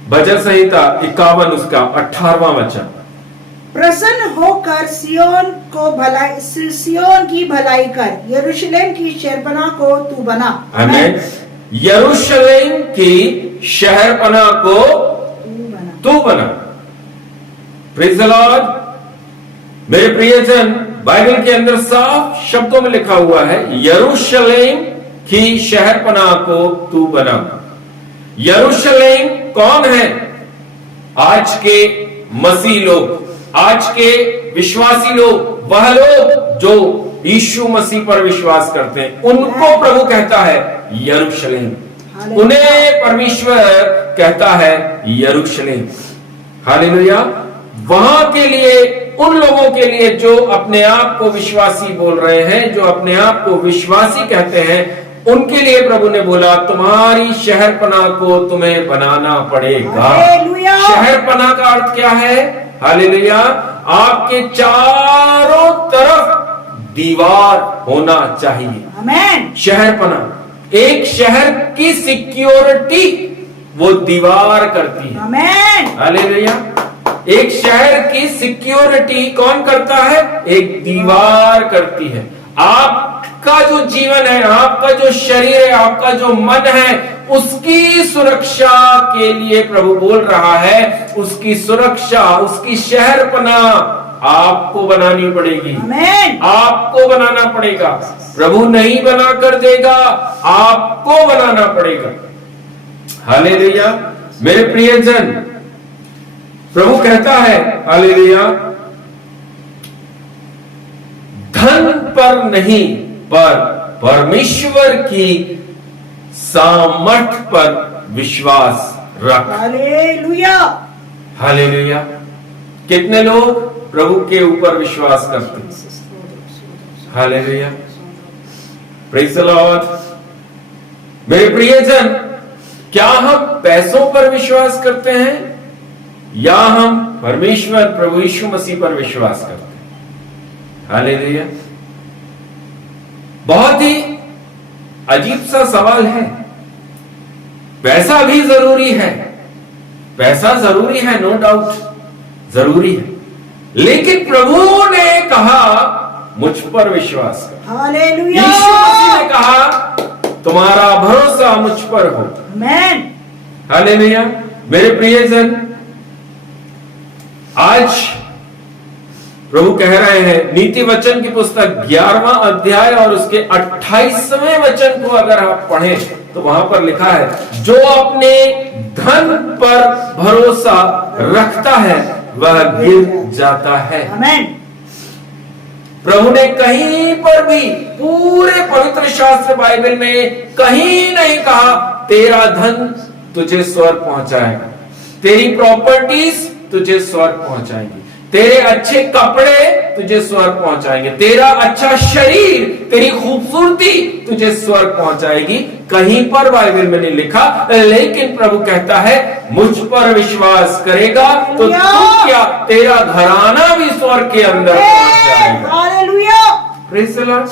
भजन संहिता 51 उसका 18वां वचन। प्रसन्न होकर सियोन की भलाई कर, यरूशलेम की शहरपनाह को तू बना। आमीन। यरूशलेम की शहरपनाह को तू बना। Praise the Lord. मेरे प्रियजन, बाइबल के अंदर साफ शब्दों में लिखा हुआ है, यरूशलेम की शहरपनाह को तू बना। यरूशलेम कौन है? आज के मसीह लोग, आज के विश्वासी लोग, वह लोग जो यीशु मसीह पर विश्वास करते हैं, उनको प्रभु कहता है यरूशलेम। उन्हें परमेश्वर कहता है यरूशलेम। हालेलुया। वहां के लिए, उन लोगों के लिए जो अपने आप को विश्वासी बोल रहे हैं, जो अपने आप को विश्वासी कहते हैं, उनके लिए प्रभु ने बोला तुम्हारी शहरपनाह को तुम्हें बनाना पड़ेगा। हालेलुया। शहरपनाह का अर्थ क्या है? हालेलुया। आपके चारों तरफ दीवार होना चाहिए। आमेन। शहरपनाह, एक शहर की सिक्योरिटी वो दीवार करती है। आमेन। हालेलुया। एक शहर की सिक्योरिटी कौन करता है? एक दीवार करती है। आपका जो जीवन है, आपका जो शरीर है, आपका जो मन है, उसकी सुरक्षा के लिए प्रभु बोल रहा है, उसकी सुरक्षा, उसकी शहरपनाह आपको बनानी पड़ेगी। आमेन। आपको बनाना पड़ेगा। प्रभु नहीं बना कर देगा, आपको बनाना पड़ेगा। हालेलुया। मेरे प्रियजन, प्रभु कहता है हालेलुया, धन पर नहीं पर परमेश्वर की सामर्थ पर विश्वास रख। हालेलुया। हालेलुया। कितने लोग प्रभु के ऊपर विश्वास करते हैं? हालेलुया। Praise the Lord. मेरे प्रियजन, क्या हम पैसों पर विश्वास करते हैं या हम परमेश्वर प्रभु यीशु मसीह पर विश्वास करते हैं? हालेलुया। बहुत ही अजीब सा सवाल है। पैसा भी जरूरी है, पैसा जरूरी है, नो डाउट जरूरी है, लेकिन प्रभु ने कहा मुझ पर विश्वास कर। हालेलुया। यीशु मसीह ने कहा तुम्हारा भरोसा मुझ पर हो। आमेन। हालेलुया। मेरे प्रियजन, आज प्रभु कह रहे हैं, नीति वचन की पुस्तक 11वां अध्याय और उसके 28वें वचन को अगर आप पढ़ें तो वहां पर लिखा है जो अपने धन पर भरोसा रखता है वह गिर जाता है। आमेन। प्रभु ने कहीं पर भी पूरे पवित्र शास्त्र बाइबल में कहीं नहीं कहा तेरा धन तुझे स्वर्ग पहुंचाएगा, तेरी प्रॉपर्टीज तुझे स्वर्ग पहुंचाएंगी, तेरे अच्छे कपड़े तुझे स्वर्ग पहुंचाएंगे, तेरा अच्छा शरीर, तेरी खूबसूरती तुझे स्वर्ग पहुंचाएगी। कहीं पर बाइबल में नहीं लिखा, लेकिन प्रभु कहता है मुझ पर विश्वास करेगा तो तू क्या, तेरा घराना भी स्वर्ग के अंदर पहुंच जाएगा। हालेलुया। Praise the Lord.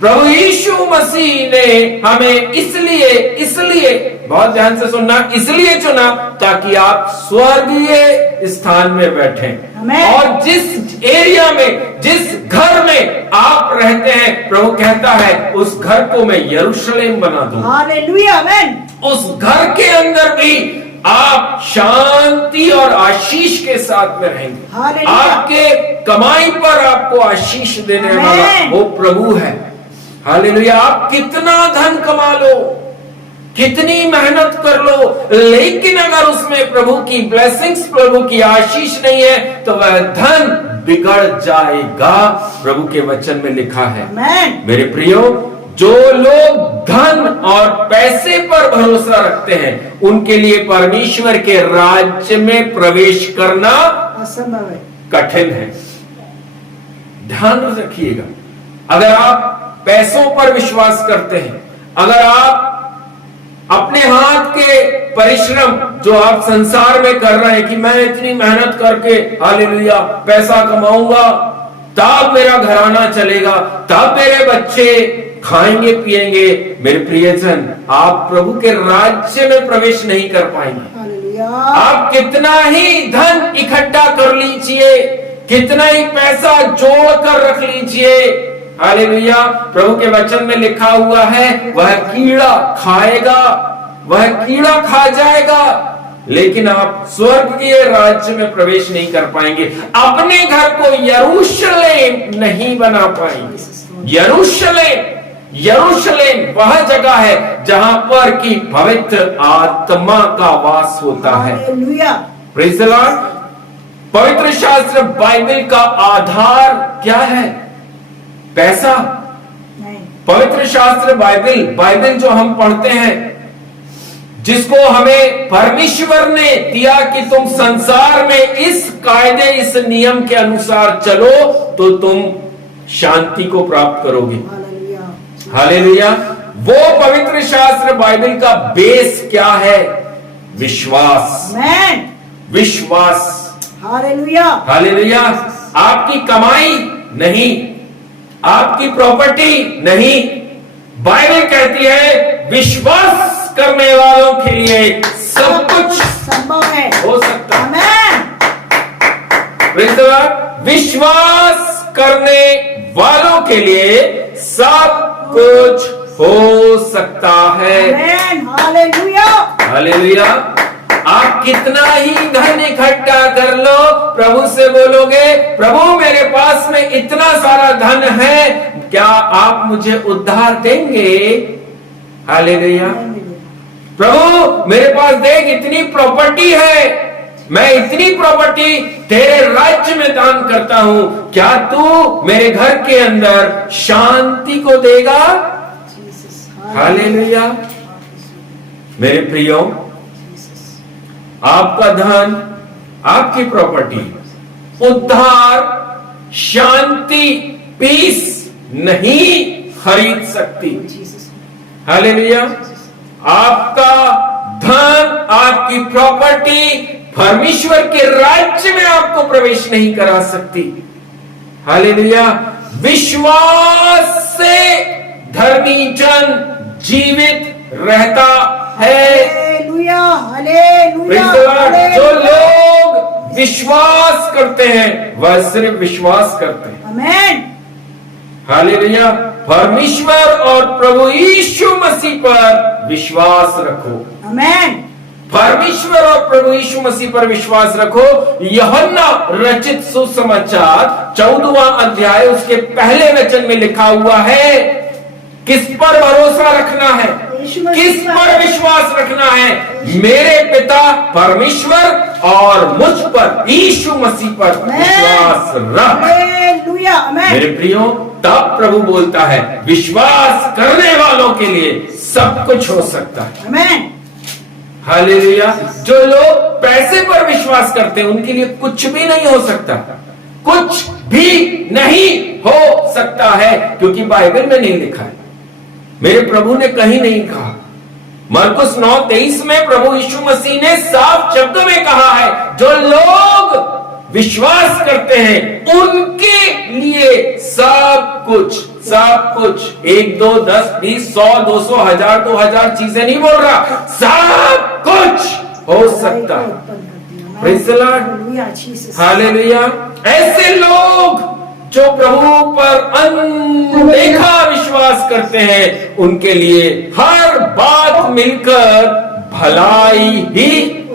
प्रभु यीशु मसीह ने हमें इसलिए बहुत ध्यान से सुनना, इसलिए चुना ताकि आप स्वर्गीय स्थान में बैठें। आमेन। और जिस एरिया में, जिस घर में आप रहते हैं, प्रभु कहता है उस घर को मैं यरूशलेम बना दूं। हालेलुया। आमेन। उस घर के अंदर भी आप शांति और आशीष के साथ में रहेंगे। हालेलुया। आपके कमाई पर आपको आशीष देने वाला आमेन। वो प्रभु है। हालेलुया। आप कितना धन कमा लो, कितनी मेहनत कर लो, लेकिन अगर उसमें प्रभु की ब्लेसिंग्स, प्रभु की आशीष नहीं है तो वह धन बिगड़ जाएगा। प्रभु के वचन में लिखा है। आमेन। मेरे प्रियो, जो लोग धन और पैसे पर भरोसा रखते हैं उनके लिए परमेश्वर के राज्य में प्रवेश करना असंभव है, कठिन है। ध्यान रखिएगा, अगर आप पैसों पर विश्वास करते हैं, अगर आप अपने हाथ के परिश्रम जो आप संसार में कर रहे हैं कि मैं इतनी मेहनत करके हालेलुया पैसा कमाऊंगा, तब मेरा घराना चलेगा, तब मेरे बच्चे खाएंगे पिएंगे, मेरे प्रियजन आप प्रभु के राज्य में प्रवेश नहीं कर पाएंगे। हालेलुया। आप कितना ही धन इकट्ठा कर लीजिए, कितना ही पैसा जोड़ कर रख लीजिए, हालेलुया, प्रभु के वचन में लिखा हुआ है वह कीड़ा खाएगा, वह कीड़ा खा जाएगा, लेकिन आप स्वर्गीय राज्य में प्रवेश नहीं कर पाएंगे। अपने घर को यरूशलेम नहीं बना पाएंगे। यरूशलेम वह जगह है जहां पर की पवित्र आत्मा का वास होता है। हालेलुया। Praise the Lord. पवित्र शास्त्र बाइबल का आधार क्या है? पैसा। नहीं। पवित्र शास्त्र बाइबल जो हम पढ़ते हैं जिसको हमें परमेश्वर ने दिया कि तुम संसार में इस कायदे, इस नियम के अनुसार चलो तो तुम शांति को प्राप्त करोगे। हालेलुया। वो पवित्र शास्त्र बाइबल का बेस क्या है? विश्वास। विश्वास। हालेलुया। हालेलुया। आपकी कमाई नहीं, आपकी प्रॉपर्टी नहीं, बाइबल कहती है विश्वास करने वालों के लिए सब कुछ संभव है, हो सकता है। आमेन। Praise the Lord. विश्वास करने वालों के लिए सब कुछ हो सकता है। आमेन। हालेलुया। हालेलुया। आप कितना ही धन इकट्ठा कर लो, प्रभु से बोलोगे प्रभु मेरे पास में इतना सारा धन है, क्या आप मुझे उद्धार देंगे? हालेलुया। प्रभु मेरे पास देख इतनी प्रॉपर्टी है, मैं इतनी प्रॉपर्टी तेरे राज्य में दान करता हूं, क्या तू मेरे घर के अंदर शांति को देगा? हालेलुया। मेरे प्रियो, आपका धन, आपकी प्रॉपर्टी उद्धार, शांति, पीस नहीं खरीद सकती। हालेलुया। आपका धन, आपकी प्रॉपर्टी परमेश्वर के राज्य में आपको प्रवेश नहीं करा सकती। हालेलुया। विश्वास से धर्मी जन जीवित रहता है। हालेलुया। हालेलुया। जो लोग विश्वास करते हैं वह सिर्फ विश्वास करते हैं। आमेन। हालेलुया। परमेश्वर और प्रभु यीशु मसीह पर विश्वास रखो। आमेन। परमेश्वर और प्रभु यीशु मसीह पर विश्वास रखो। यूहन्ना रचित सुसमाचार 14वां अध्याय उसके पहले वचन में लिखा हुआ है, किस पर भरोसा रखना है, किस पर विश्वास रखना है? मेरे पिता परमेश्वर और मुझ पर यीशु मसीह पर विश्वास रख। हालेलुया। आमेन। मेरे प्रियो, तब प्रभु बोलता है विश्वास करने वालों के लिए सब कुछ हो सकता है। आमेन। हालेलुया। जो लोग पैसे पर विश्वास करते हैं उनके लिए कुछ भी नहीं हो सकता, कुछ भी नहीं हो सकता है, क्योंकि बाइबल में नहीं लिखा है। मेरे प्रभु ने कहीं नहीं कहा। मरकुस 9:23 में प्रभु यीशु मसीह ने साफ शब्दों में कहा है, जो लोग विश्वास करते हैं उनके लिए सब कुछ, सब कुछ, 1 2 10 20 100 200 1000 2000 चीजें नहीं बोल रहा, सब कुछ हो सकता है। Praise the Lord. हालेलुया। ऐसे लोग जो प्रभु पर अनदेखा विश्वास करते हैं उनके लिए हर बात मिलकर भलाई ही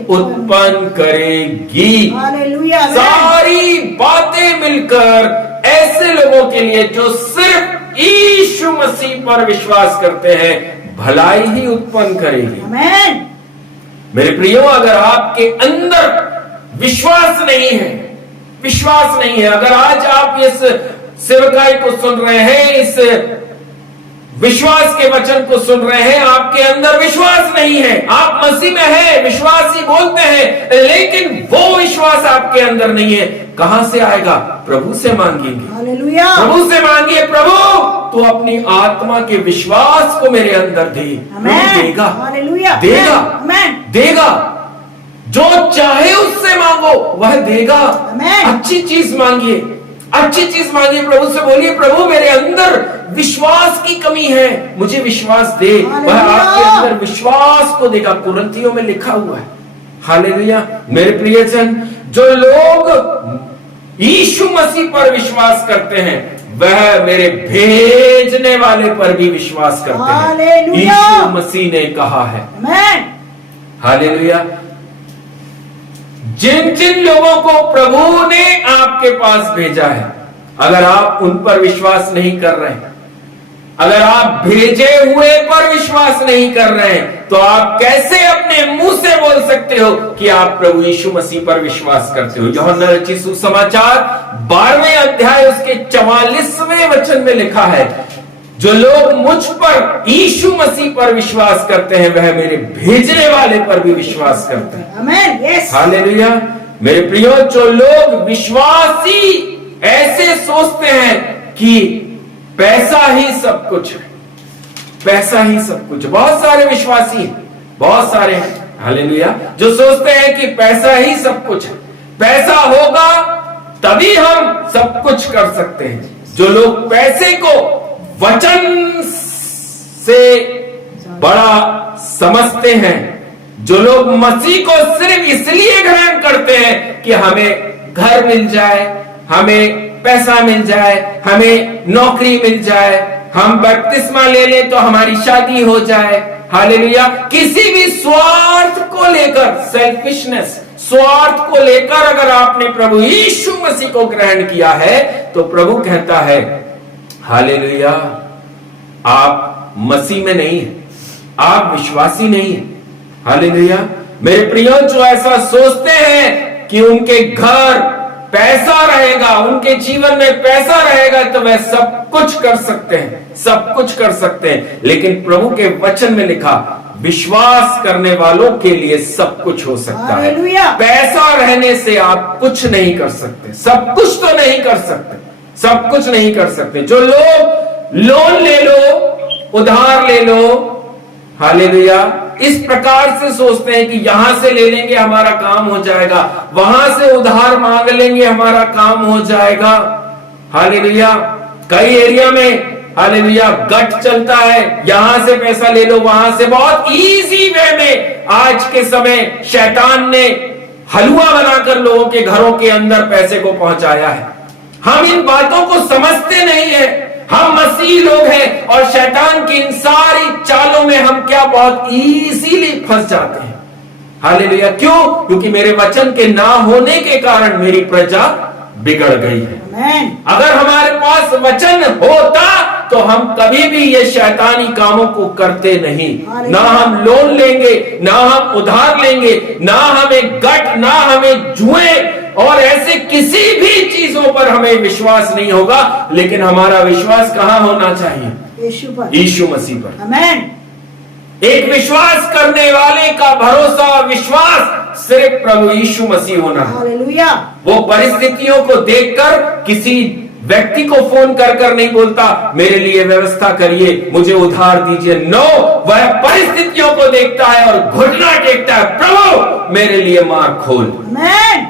उत्पन्न करेगी। हालेलुया। सारी बातें मिलकर ऐसे लोगों के लिए जो सिर्फ यीशु मसीह पर विश्वास करते हैं भलाई ही उत्पन्न करेगी। आमेन। मेरे प्रियो, अगर आपके अंदर विश्वास नहीं है, विश्वास नहीं है, अगर आज आप इस सेवकाई को सुन रहे हैं, इस विश्वास के वचन को सुन रहे हैं, आपके अंदर विश्वास नहीं है, आप मसीह में हैं, विश्वास ही बोलते हैं, लेकिन वो विश्वास आपके अंदर नहीं है, कहां से आएगा? प्रभु से मांगेंगे। हालेलुया। प्रभु से मांगिए, प्रभु तू अपनी आत्मा के विश्वास को मेरे अंदर दे। आमेन। देगा। हालेलुया। देगा। आमेन। देगा। जो चाहे उससे मांगो वह देगा। आमेन। अच्छी चीज मांगिए, अच्छी चीज मांगिए। प्रभु से बोलिए, प्रभु मेरे अंदर विश्वास की कमी है, मुझे विश्वास दे। वह आपके अंदर विश्वास को देगा। कुरिन्थियों में लिखा हुआ है। हालेलुया। मेरे प्रियजन, जो लोग यीशु मसीह पर विश्वास करते हैं वह मेरे भेजने वाले पर भी विश्वास करते हैं। हालेलुया। यीशु मसीह ने कहा है। आमेन। हालेलुया। जिन जिन लोगों को प्रभु ने आपके पास भेजा है, अगर आप उन पर विश्वास नहीं कर रहे हैं, अगर आप भेजे हुए पर विश्वास नहीं कर रहे हैं, तो आप कैसे अपने मुंह से बोल सकते हो कि आप प्रभु यीशु मसीह पर विश्वास करते हो? यूहन्ना रचित सुसमाचार 12वें अध्याय उसके 44वें वचन में लिखा है, जो लोग मुझ पर, यीशु मसीह पर विश्वास करते हैं, वह मेरे भेजने वाले पर भी विश्वास करते हैं। आमेन। यस। हालेलुया। मेरे प्रियो, जो लोग विश्वासी ऐसे सोचते हैं कि पैसा ही सब कुछ है, पैसा ही सब कुछ, बहुत सारे विश्वासी हैं, बहुत सारे हैं, हालेलुया, जो सोचते हैं कि पैसा ही सब कुछ है, पैसा होगा तभी हम सब कुछ कर सकते हैं। जो लोग पैसे को वचन से बड़ा समझते हैं, जो लोग मसीह को सिर्फ इसलिए ग्रहण करते हैं कि हमें घर मिल जाए, हमें पैसा मिल जाए, हमें नौकरी मिल जाए, हम बपतिस्मा ले लें तो हमारी शादी हो जाए, हालेलुया, किसी भी स्वार्थ को लेकर, सेल्फिशनेस, स्वार्थ को लेकर अगर आपने प्रभु यीशु मसीह को ग्रहण किया है तो प्रभु कहता है, हालेलुया, आप मसीह में नहीं है, आप विश्वासी नहीं है। हालेलुया। मेरे प्रियो, जो ऐसा सोचते हैं कि उनके घर पैसा रहेगा, उनके जीवन में पैसा रहेगा तो वह सब कुछ कर सकते हैं, सब कुछ कर सकते हैं, लेकिन प्रभु के वचन में लिखा, विश्वास करने वालों के लिए सब कुछ हो सकता है। पैसा रहने से आप कुछ नहीं कर सकते, सब कुछ तो नहीं कर सकते, सब कुछ नहीं कर सकते। जो लोग लोन ले लो, उधार ले लो, हालेलुया, इस प्रकार से सोचते हैं कि यहां से ले लेंगे हमारा काम हो जाएगा, वहां से उधार मांग लेंगे हमारा काम हो जाएगा, हालेलुया। कई एरिया में, हालेलुया, गट चलता है, यहां से पैसा ले लो, वहां से, बहुत इजी वे में आज के समय शैतान ने हलवा बनाकर लोगों के घरों के अंदर पैसे को पहुंचाया है। हम इन बातों को समझते नहीं है, हम मसीह लोग हैं और शैतान की इन सारी चालों में हम क्या बहुत इजीली फंस जाते हैं। हालेलुया। क्यों? क्योंकि मेरे वचन के ना होने के कारण मेरी प्रजा बिगड़ गई है। अगर हमारे पास वचन होता तो हम कभी भी ये शैतानी कामों को करते नहीं, ना हम लोन लेंगे, ना हम उधार लेंगे, ना हमें गट, ना हमें जुए और ऐसे किसी भी चीजों पर हमें विश्वास नहीं होगा, लेकिन हमारा विश्वास कहां होना चाहिए? यीशु पर, यीशु मसीह पर। आमेन। एक विश्वास करने वाले का भरोसा, विश्वास सिर्फ प्रभु यीशु मसीह होना है। हालेलुया। वो परिस्थितियों को देखकर किसी व्यक्ति को फोन कर नहीं बोलता, मेरे लिए व्यवस्था करिए, मुझे उधार दीजिए। नो, वह परिस्थितियों को देखता है और घुटना टेकता है, प्रभु मेरे लिए मार्ग खोल। आमेन।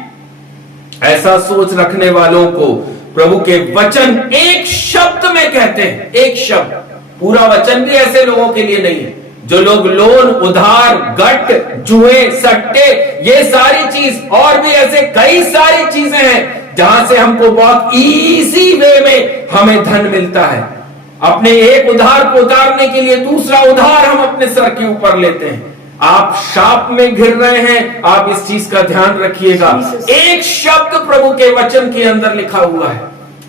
ऐसा सोच रखने वालों को प्रभु के वचन एक शब्द में कहते हैं, एक शब्द, पूरा वचन भी ऐसे लोगों के लिए नहीं है जो लोग लोन, उधार, गट, जुए, सट्टे, ये सारी चीज और भी ऐसे कई सारी चीजें हैं जहां से हमको बहुत इजी वे में हमें धन मिलता है। अपने एक उधार को उतारने के लिए दूसरा उधार हम अपने सर के ऊपर लेते हैं। आप शाप में घिर रहे हैं, आप इस चीज का ध्यान रखिएगा। एक शब्द प्रभु के वचन के अंदर लिखा हुआ है,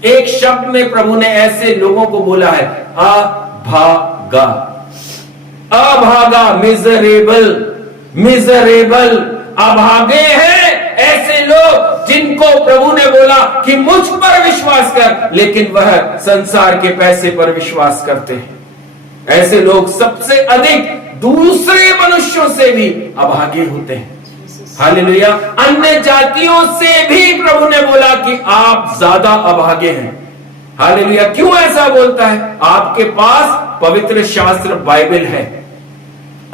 एक शब्द में प्रभु ने ऐसे लोगों को बोला है, अभागा, अभागा, मिजरेबल, मिजरेबल, अभागे हैं ऐसे लोग जिनको प्रभु ने बोला कि मुझ पर विश्वास कर, लेकिन वह संसार के पैसे पर विश्वास करते हैं। ऐसे लोग सबसे अधिक दूसरे मनुष्यों से भी अभागे होते हैं। हालेलुया। अन्य जातियों से भी प्रभु ने बोला कि आप ज्यादा अभागे हैं। हालेलुया। क्यों ऐसा बोलता है? आपके पास पवित्र शास्त्र बाइबल है,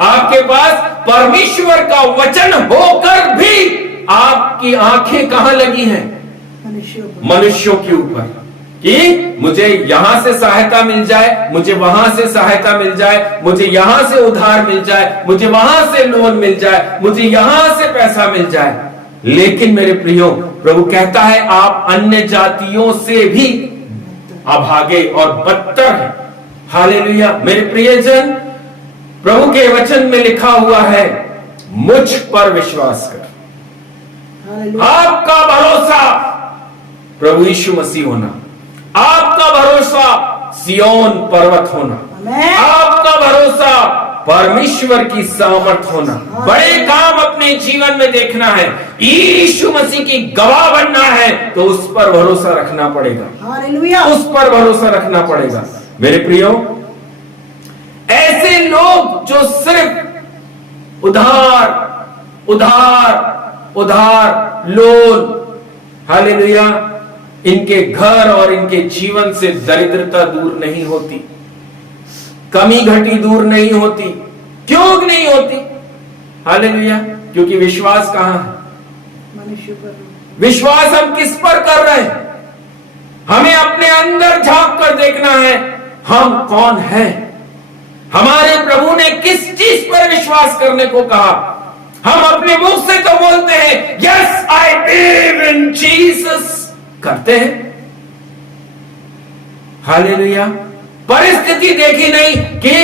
आपके पास परमेश्वर का वचन होकर भी आपकी आंखें कहां लगी हैं? मनुष्यों के ऊपर, कि मुझे यहां से सहायता मिल जाए, मुझे वहां से सहायता मिल जाए, मुझे यहां से उधार मिल जाए, मुझे वहां से लोन मिल जाए, मुझे यहां से पैसा मिल जाए। लेकिन मेरे प्रियो, प्रभु कहता है आप अन्य जातियों से भी अभागे और बदतर हैं। हालेलुया। मेरे प्रियजन, प्रभु के वचन में लिखा हुआ है, मुझ पर विश्वास कर। आपका भरोसा प्रभु यीशु मसीह होना, आपका भरोसा सियोन पर्वत होना, आपका भरोसा परमेश्वर की सामर्थ होना, बड़े काम अपने जीवन में देखना है, यीशु मसीह की गवाह बनना है, तो उस पर भरोसा रखना पड़ेगा, हालेलुया। उस पर भरोसा रखना पड़ेगा। मेरे प्रियो, ऐसे लोग जो सिर्फ उधार उधार उधार लोन, हालेलुया, इनके घर और इनके जीवन से दरिद्रता दूर नहीं होती, कमी घटी दूर नहीं होती। क्यों नहीं होती? हालेलुया, क्योंकि विश्वास कहां है? मनुष्य पर। विश्वास हम किस पर कर रहे हैं? हमें अपने अंदर झांक कर देखना है, हम कौन हैं? हमारे प्रभु ने किस चीज पर विश्वास करने को कहा? हम अपने मुख से तो बोलते हैं yes I believe in Jesus, करते हैं, हालेलुया। परिस्थिति देखी नहीं कि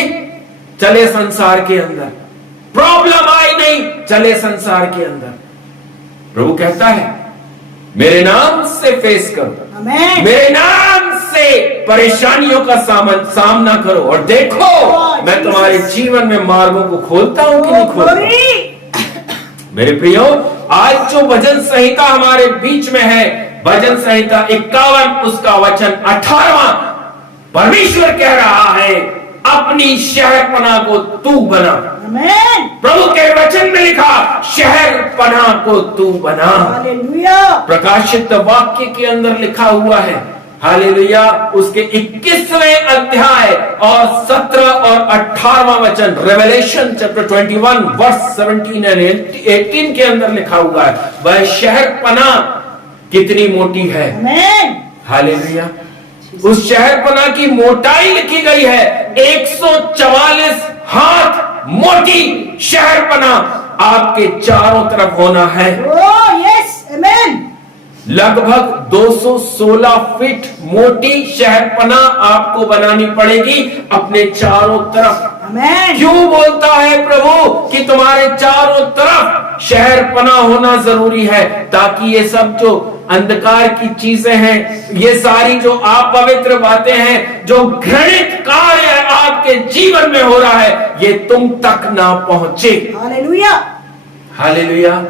चले संसार के अंदर, प्रॉब्लम आई नहीं, चले संसार के अंदर। प्रभु कहता है मेरे नाम से फेस करो, आमीन। मेरे नाम से परेशानियों का सामना करो और देखो मैं तुम्हारे जीवन में मार्गों को खोलता हूं कि नहीं खोलता। मेरे प्रियो, आज जो भजन संहिता हमारे बीच में है, भजन संहिता 51 उसका वचन 18वां, परमेश्वर कह रहा है अपनी शहरपनाह को तू बना। आमीन। प्रभु के वचन में लिखा शहरपनाह को तू बना। हालेलुया। प्रकाशित वाक्य के अंदर लिखा हुआ है, हालेलुया, उसके 21वें अध्याय और 17 और 18वां वचन, रेवलेशन चैप्टर 21 वर्स 17 एंड 18 के अंदर लिखा हुआ है वह शहरपनाह कितनी मोटी है। आमीन। हालेलुया। उस शहरपनाह की मोटाई लिखी गई है 144 हाथ मोटी शहरपनाह आपके चारों तरफ होना है। ओह यस, आमीन। लगभग 216 फीट मोटी शहरपनाह आपको बनानी पड़ेगी अपने चारों तरफ। आमीन। क्यों बोलता है प्रभु कि तुम्हारे चारों तरफ शहरपनाह होना जरूरी है? ताकि ये सब जो अंधकार की चीजें हैं, ये सारी जो अपवित्र बातें हैं, जो घृणित कार्य आपके जीवन में हो रहा है, ये तुम तक ना पहुंचे। हालेलुया। हालेलुया।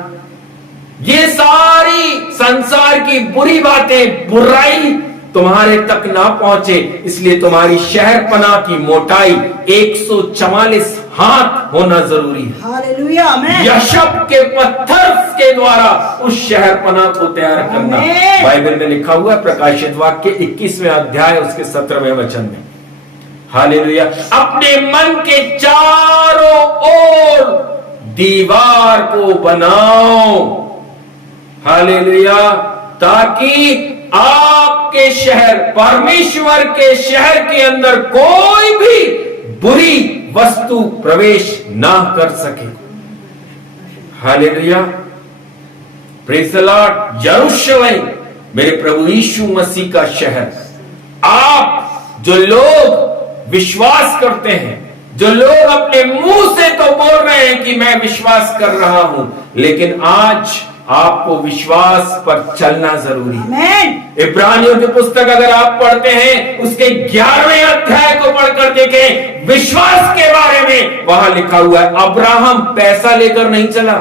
ये सारी संसार की बुरी बातें, बुराई तुम्हारे तक ना पहुंचे, इसलिए तुम्हारी शहरपनाह की मोटाई 144 हाथ होना जरूरी है। हालेलुया। आमीन। यशब के पत्थर के द्वारा उस शहरपनाह को तैयार करना आमीन। बाइबल में लिखा हुआ है, प्रकाशित वाक्य 21वें अध्याय उसके 17वें वचन में। हालेलुया। अपने मन के चारों ओर दीवार को बनाओ, हालेलुया, ताकि आपके शहर, परमेश्वर के शहर के अंदर कोई भी बुरी वस्तु प्रवेश ना कर सके। हालेलुया। Praise the Lord. यरूशलेम मेरे प्रभु यीशु मसीह का शहर। आप जो लोग विश्वास करते हैं, जो लोग अपने मुंह से तो बोल रहे हैं कि मैं विश्वास कर रहा हूं, लेकिन आज आपको विश्वास पर चलना जरूरी है। आमीन। इब्रानियों की पुस्तक अगर आप पढ़ते हैं, उसके 11वें अध्याय को पढ़कर देखें, विश्वास के बारे में वहां लिखा हुआ है अब्राहम पैसा लेकर नहीं चला।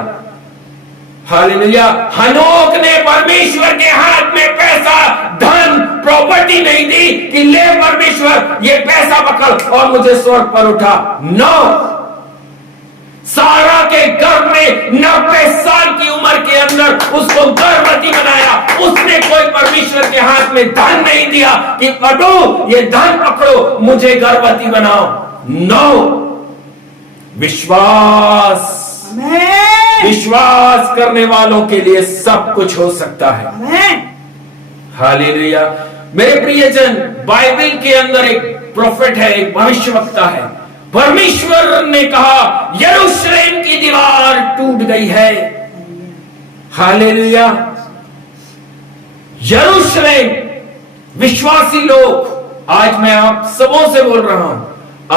हालेलुया। हनोक ने परमेश्वर के हाथ में पैसा, धन, प्रॉपर्टी नहीं दी कि ले परमेश्वर ये पैसा पकड़ और मुझे स्वर्ग पर उठा। नो। सारा के गर्भ में 90 साल की उम्र के अंदर उसको गर्भवती बनाया। उसने कोई परमेश्वर के हाथ में धन नहीं दिया कि पढ़ो ये धन पकड़ो मुझे गर्भवती बनाओ। नो। विश्वास। आमीन। विश्वास करने वालों के लिए सब कुछ हो सकता है। आमीन। हालेलुया। मेरे प्रियजन, बाइबल के अंदर एक प्रोफेट है, एक भविष्यवक्ता है। परमेश्वर ने कहा यरूशलेम की दीवार टूट गई है। हालेलुया। यरूशलेम, विश्वासी लोग, आज मैं आप सबों से बोल रहा हूं,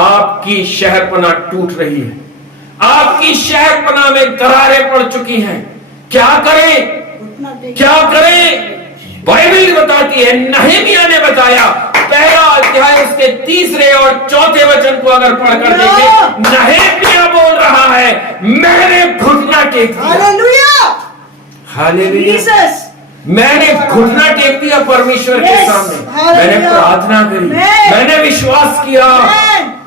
आपकी शहरपनाह टूट रही है, आपकी शहरपनाह में दरारें पड़ चुकी हैं। क्या करें? क्या करें? बाइबल बताती है, नहमिया ने बताया, पहला अध्याय उसके 3 और 4 वचन को अगर पढ़कर देखें, नहमिया बोल रहा है मैंने घुटना टेक दिया। हालेलुया। हालेलुया। मैंने घुटना टेक दिया परमेश्वर के सामने, मैंने प्रार्थना करी, मैंने विश्वास किया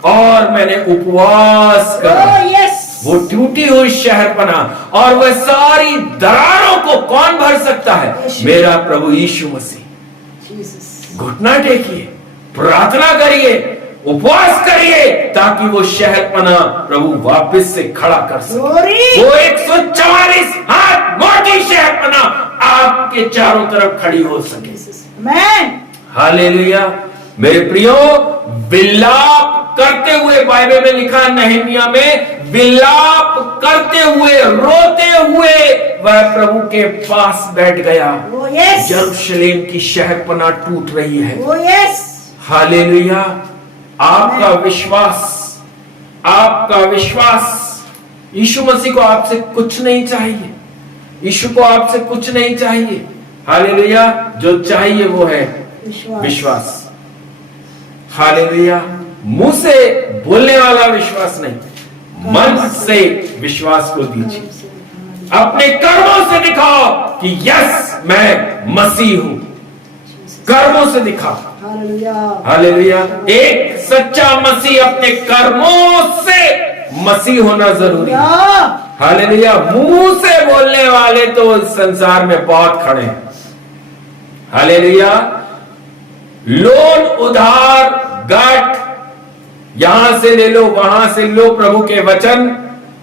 और मैंने उपवास करा। Oh, yes. वो टूटी हुई शहरपना और वह सारी दरारों को कौन भर सकता है? मेरा प्रभु यीशु मसीह। Jesus. घुटना टेकिए, प्रार्थना करिए, उपवास करिए, ताकि वो शहरपना प्रभु वापस से खड़ा कर सके। Glory. वो 144 हाथ मोटी शहरपना आपके चारों तरफ खड़ी हो सके। Amen. हालेलुया। मेरे प्रियो, विलाप करते हुए, बाइबल में लिखा नहमिया में, विलाप करते हुए, रोते हुए वह प्रभु के पास बैठ गया। Oh, yes. यरूशलेम की शहरपना टूट रही है। Oh, yes. हालेलुया। आपका विश्वास, आपका विश्वास, यीशु मसीह को आपसे कुछ नहीं चाहिए। यीशु को आपसे कुछ नहीं चाहिए। हालेलुया। जो चाहिए वो है विश्वास। हालेलुया। मुंह से बोलने वाला विश्वास नहीं, मन से विश्वास को दीजिए। अपने कर्मों से दिखाओ कि यस, मैं मसीह हूं। कर्मों से दिखाओ। Hallelujah. हालेलुया। एक सच्चा मसीह अपने कर्मों से मसीह होना जरूरी है। Yeah. हालेलुया। मुंह से बोलने वाले तो इस संसार में बहुत खड़े हैं। हालेलुया। लोन, उधार, गांठ, यहां से ले लो, वहां से लो। प्रभु के वचन,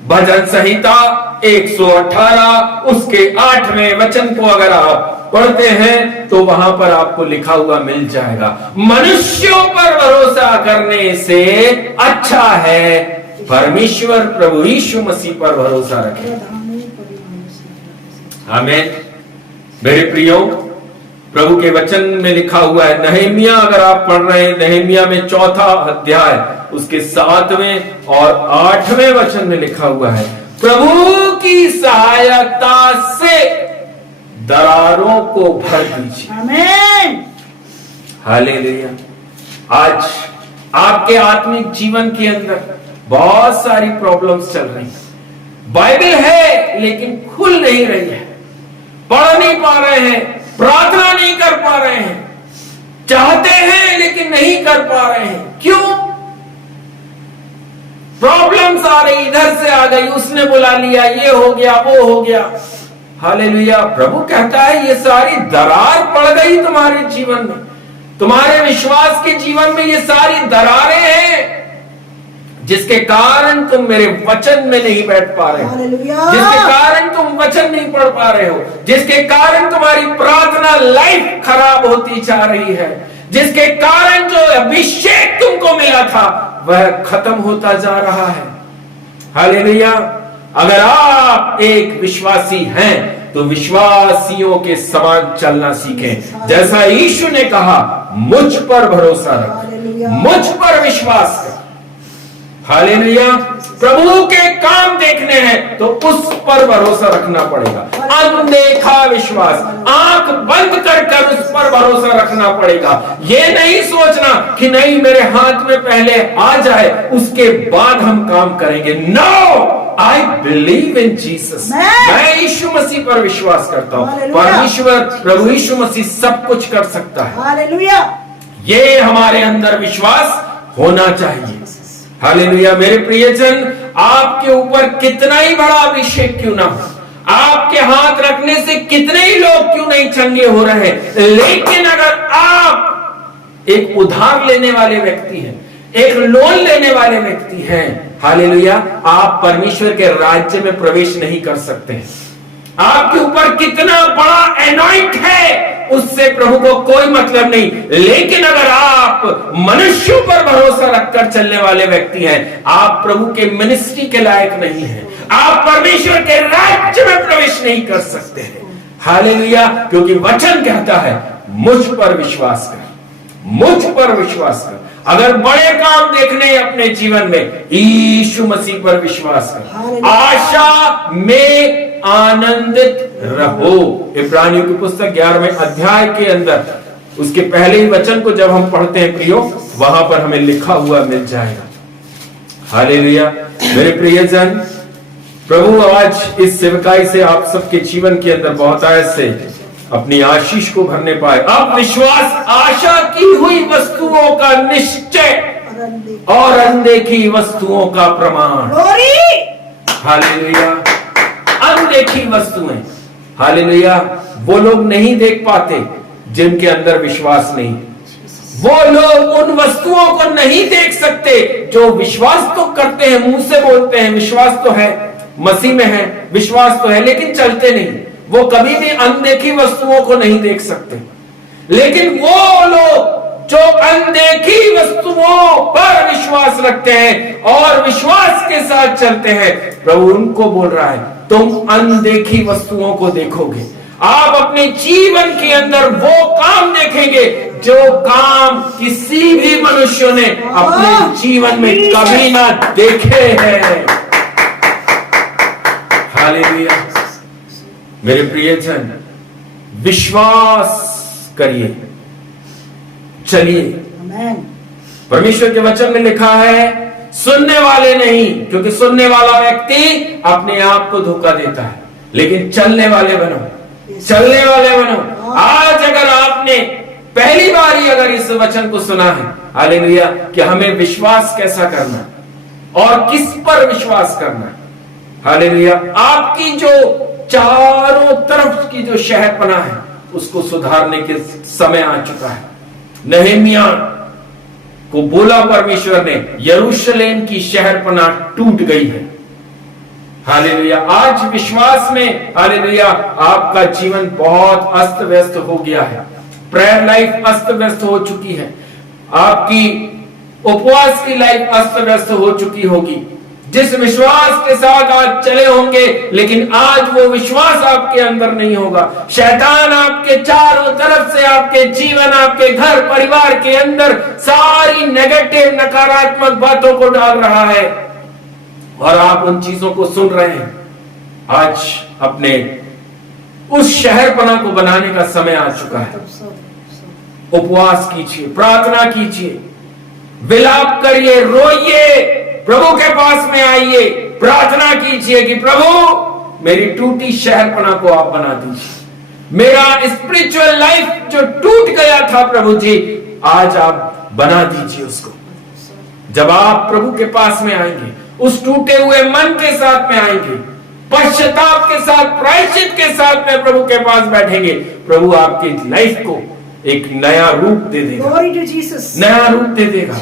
भजन संहिता 118 उसके 8वें वचन को अगर आप पढ़ते हैं तो वहां पर आपको लिखा हुआ मिल जाएगा, मनुष्यों पर भरोसा करने से अच्छा है परमेश्वर प्रभु यीशु मसीह पर भरोसा रखें। आमीन। मेरे प्रियो, प्रभु के वचन में लिखा हुआ है, नहमिया अगर आप पढ़ रहे हैं, नहमिया में 4था अध्याय उसके 7वें और 8वें वचन में लिखा हुआ है, प्रभु की सहायता से दरारों को भर दीजिए। Amen. हालेलुया। आज आपके आत्मिक जीवन के अंदर बहुत सारी प्रॉब्लम्स चल रही हैं। बाइबल है लेकिन खुल नहीं रही है, पढ़ नहीं पा रहे हैं, प्रार्थना नहीं कर पा रहे हैं, चाहते हैं लेकिन नहीं कर पा रहे हैं। क्यों? प्रॉब्लम्स आ रही, इधर से आ गई, उसने बुला लिया, ये हो गया, वो हो गया। हालेलुया। प्रभु कहता है ये सारी दरार पड़ गई तुम्हारे जीवन में, तुम्हारे विश्वास के जीवन में ये सारी दरारें हैं जिसके कारण तुम मेरे वचन में नहीं बैठ पा रहे हो, Hallelujah. जिसके कारण तुम वचन नहीं पढ़ पा रहे हो, जिसके कारण तुम्हारी प्रार्थना लाइफ खराब होती जा रही है, जिसके कारण जो अभिषेक तुमको मिला था वह खत्म होता जा रहा है। हालेलुया। अगर आप एक विश्वासी हैं तो विश्वासियों के समान चलना सीखें। जैसा यीशु ने कहा, मुझ पर भरोसा रख, मुझ पर विश्वास कर। हालेलुया। प्रभु के काम देखने हैं तो उस पर भरोसा रखना पड़ेगा। अनदेखा विश्वास, आंख बंद कर उस पर भरोसा रखना पड़ेगा। ये नहीं सोचना कि नहीं मेरे हाथ में पहले आ जाए उसके बाद हम काम करेंगे। No, I believe in Jesus. मैं यीशु मसीह पर विश्वास करता हूं। परमेश्वर प्रभु यीशु मसीह सब कुछ कर सकता है। Hallelujah. ये हमारे अंदर विश्वास होना चाहिए। हालेलुया। मेरे प्रियजन, आपके ऊपर कितना ही बड़ा अभिषेक क्यों ना हो, आपके हाथ रखने से कितने ही लोग क्यों नहीं चंगे हो रहे हैं, लेकिन अगर आप एक उधार लेने वाले व्यक्ति हैं, एक लोन लेने वाले व्यक्ति हैं, हालेलुया, आप परमेश्वर के राज्य में प्रवेश नहीं कर सकते हैं। आपके ऊपर कितना बड़ा एनॉइंट है उससे प्रभु को कोई मतलब नहीं, लेकिन अगर आप मनुष्यों पर भरोसा रखकर चलने वाले व्यक्ति हैं, आप प्रभु के मिनिस्ट्री के लायक नहीं हैं, आप परमेश्वर के राज्य में प्रवेश नहीं कर सकते हैं। हालेलुया। क्योंकि वचन कहता है, मुझ पर विश्वास कर, मुझ पर विश्वास कर। अगर बड़े काम देखने हैं अपने जीवन में, यीशु मसीह पर विश्वास कर। आशा में आनंदित रहो। इब्रानियों की पुस्तक 11वें अध्याय के अंदर उसके पहले ही वचन को जब हम पढ़ते हैं प्रियो, वहां पर हमें लिखा हुआ मिल जाएगा। हालेलुया। मेरे प्रियजन, प्रभु आज इस सेवकाई से आप सबके जीवन के अंदर बहुतायत से अपनी आशीष को भरने पाए। अब विश्वास आशा की हुई वस्तुओं का निश्चय और अनदेखी वस्तुओं का प्रमाण। ग्लोरी। हालेलुया। अनदेखी वस्तुएं, हालेलुया। वो लोग नहीं देख पाते जिनके अंदर विश्वास नहीं। वो लोग उन वस्तुओं को नहीं देख सकते जो विश्वास तो करते हैं, मुंह से बोलते हैं विश्वास तो है, मसीह में है, विश्वास तो है, लेकिन चलते नहीं। वो कभी भी अनदेखी वस्तुओं को नहीं देख सकते। लेकिन वो लोग जो अनदेखी वस्तुओं पर विश्वास रखते हैं और विश्वास के साथ चलते हैं, प्रभु उनको बोल रहा है तुम अनदेखी वस्तुओं को देखोगे। आप अपने जीवन के अंदर वो काम देखेंगे जो काम किसी भी मनुष्य ने अपने जीवन में कभी ना देखे हैं। हालेलुया। मेरे प्रियजन, विश्वास करिए, चलिए। परमेश्वर के वचन में लिखा है सुनने वाले नहीं, क्योंकि सुनने वाला व्यक्ति अपने आप को धोखा देता है, लेकिन चलने वाले बनो, चलने वाले बनो। आज अगर आपने पहली बार ही अगर इस वचन को सुना है, हालेलुया, कि हमें विश्वास कैसा करना है और किस पर विश्वास करना है, हालेलुया, आपकी जो चारों तरफ की जो शहरपना है उसको सुधारने के समय आ चुका है। नहम्याह को बोला परमेश्वर ने, यरूशलेम की शहरपना टूट गई है। हालेलुया। आज विश्वास में, हालेलुया, आपका जीवन बहुत अस्त व्यस्त हो गया है। प्रेयर लाइफ अस्त व्यस्त हो चुकी है, आपकी उपवास की लाइफ अस्त व्यस्त हो चुकी होगी। जिस विश्वास के साथ आज चले होंगे, लेकिन आज वो विश्वास आपके अंदर नहीं होगा। शैतान आपके चारों तरफ से आपके जीवन, आपके घर परिवार के अंदर सारी नेगेटिव नकारात्मक बातों को डाल रहा है और आप उन चीजों को सुन रहे हैं। आज अपने उस शहरपना को बनाने का समय आ चुका है। उपवास कीजिए, प्रार्थना कीजिए, विलाप करिए, रोइए, प्रभु के पास में आइए, प्रार्थना कीजिए कि प्रभु मेरी टूटी शहरपना को आप बना दीजिए। मेरा स्पिरिचुअल लाइफ जो टूट गया था प्रभु जी, आज आप बना दीजिए उसको। जब आप प्रभु के पास में आएंगे, उस टूटे हुए मन के साथ में आएंगे, पश्चाताप के साथ, प्रायश्चित के साथ में प्रभु के पास बैठेंगे, प्रभु आपकी लाइफ को एक नया रूप दे देगा, नया रूप दे देगा।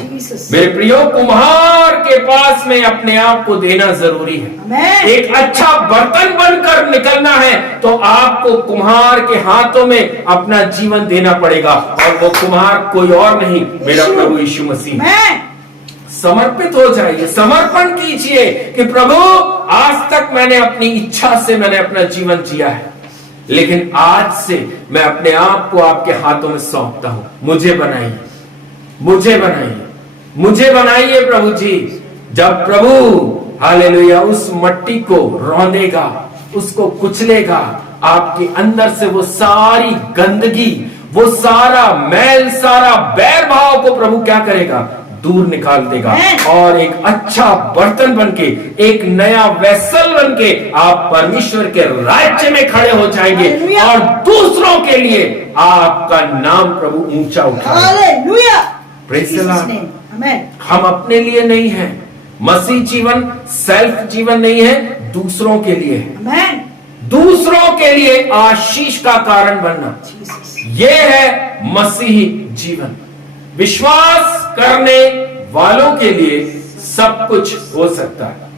मेरे प्रियो, कुम्हार के पास में अपने आप को देना जरूरी है। एक अच्छा बर्तन बनकर निकलना है तो आपको कुम्हार के हाथों में अपना जीवन देना पड़ेगा, और वो कुम्हार कोई और नहीं, मेरा प्रभु यीशु मसीह। समर्पित हो जाइए, समर्पण कीजिए कि प्रभु आज तक मैंने अपनी इच्छा से मैंने अपना जीवन जिया है, लेकिन आज से मैं अपने आप को आपके हाथों में सौंपता हूं। मुझे बनाइए, मुझे बनाइए, मुझे बनाइए प्रभु जी। जब प्रभु हालेलुया उस मट्टी को रौंदेगा, उसको कुचलेगा, आपके अंदर से वो सारी गंदगी, वो सारा मैल, सारा बैर भाव को प्रभु क्या करेगा, दूर निकाल देगा, और एक अच्छा बर्तन बनके, एक नया वेसल बनके आप परमेश्वर के राज्य में खड़े हो जाएंगे और दूसरों के लिए आपका नाम प्रभु ऊंचा उठाएगा। Praise the Lord. हम अपने लिए नहीं है, मसीह जीवन सेल्फ जीवन नहीं है, दूसरों के लिए है। दूसरों के लिए आशीष का कारण बनना, यह है मसीही जीवन। विश्वास करने वालों के लिए सब कुछ हो सकता है।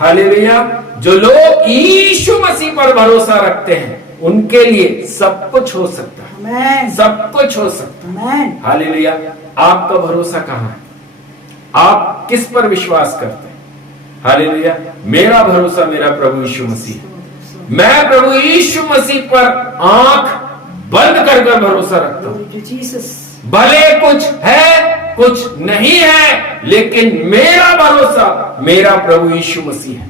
हालेलुया। जो लोग यीशु मसीह पर भरोसा रखते हैं उनके लिए सब कुछ हो सकता है, सब कुछ हो सकता है। हालेलुया। आपका भरोसा कहां है? आप किस पर विश्वास करते हैं? हालेलुया। मेरा भरोसा मेरा प्रभु यीशु मसीह। मैं प्रभु यीशु मसीह पर आंख बंद कर भरोसा रखता हूं। भले कुछ है कुछ नहीं है, लेकिन मेरा भरोसा मेरा प्रभु यीशु मसीह है।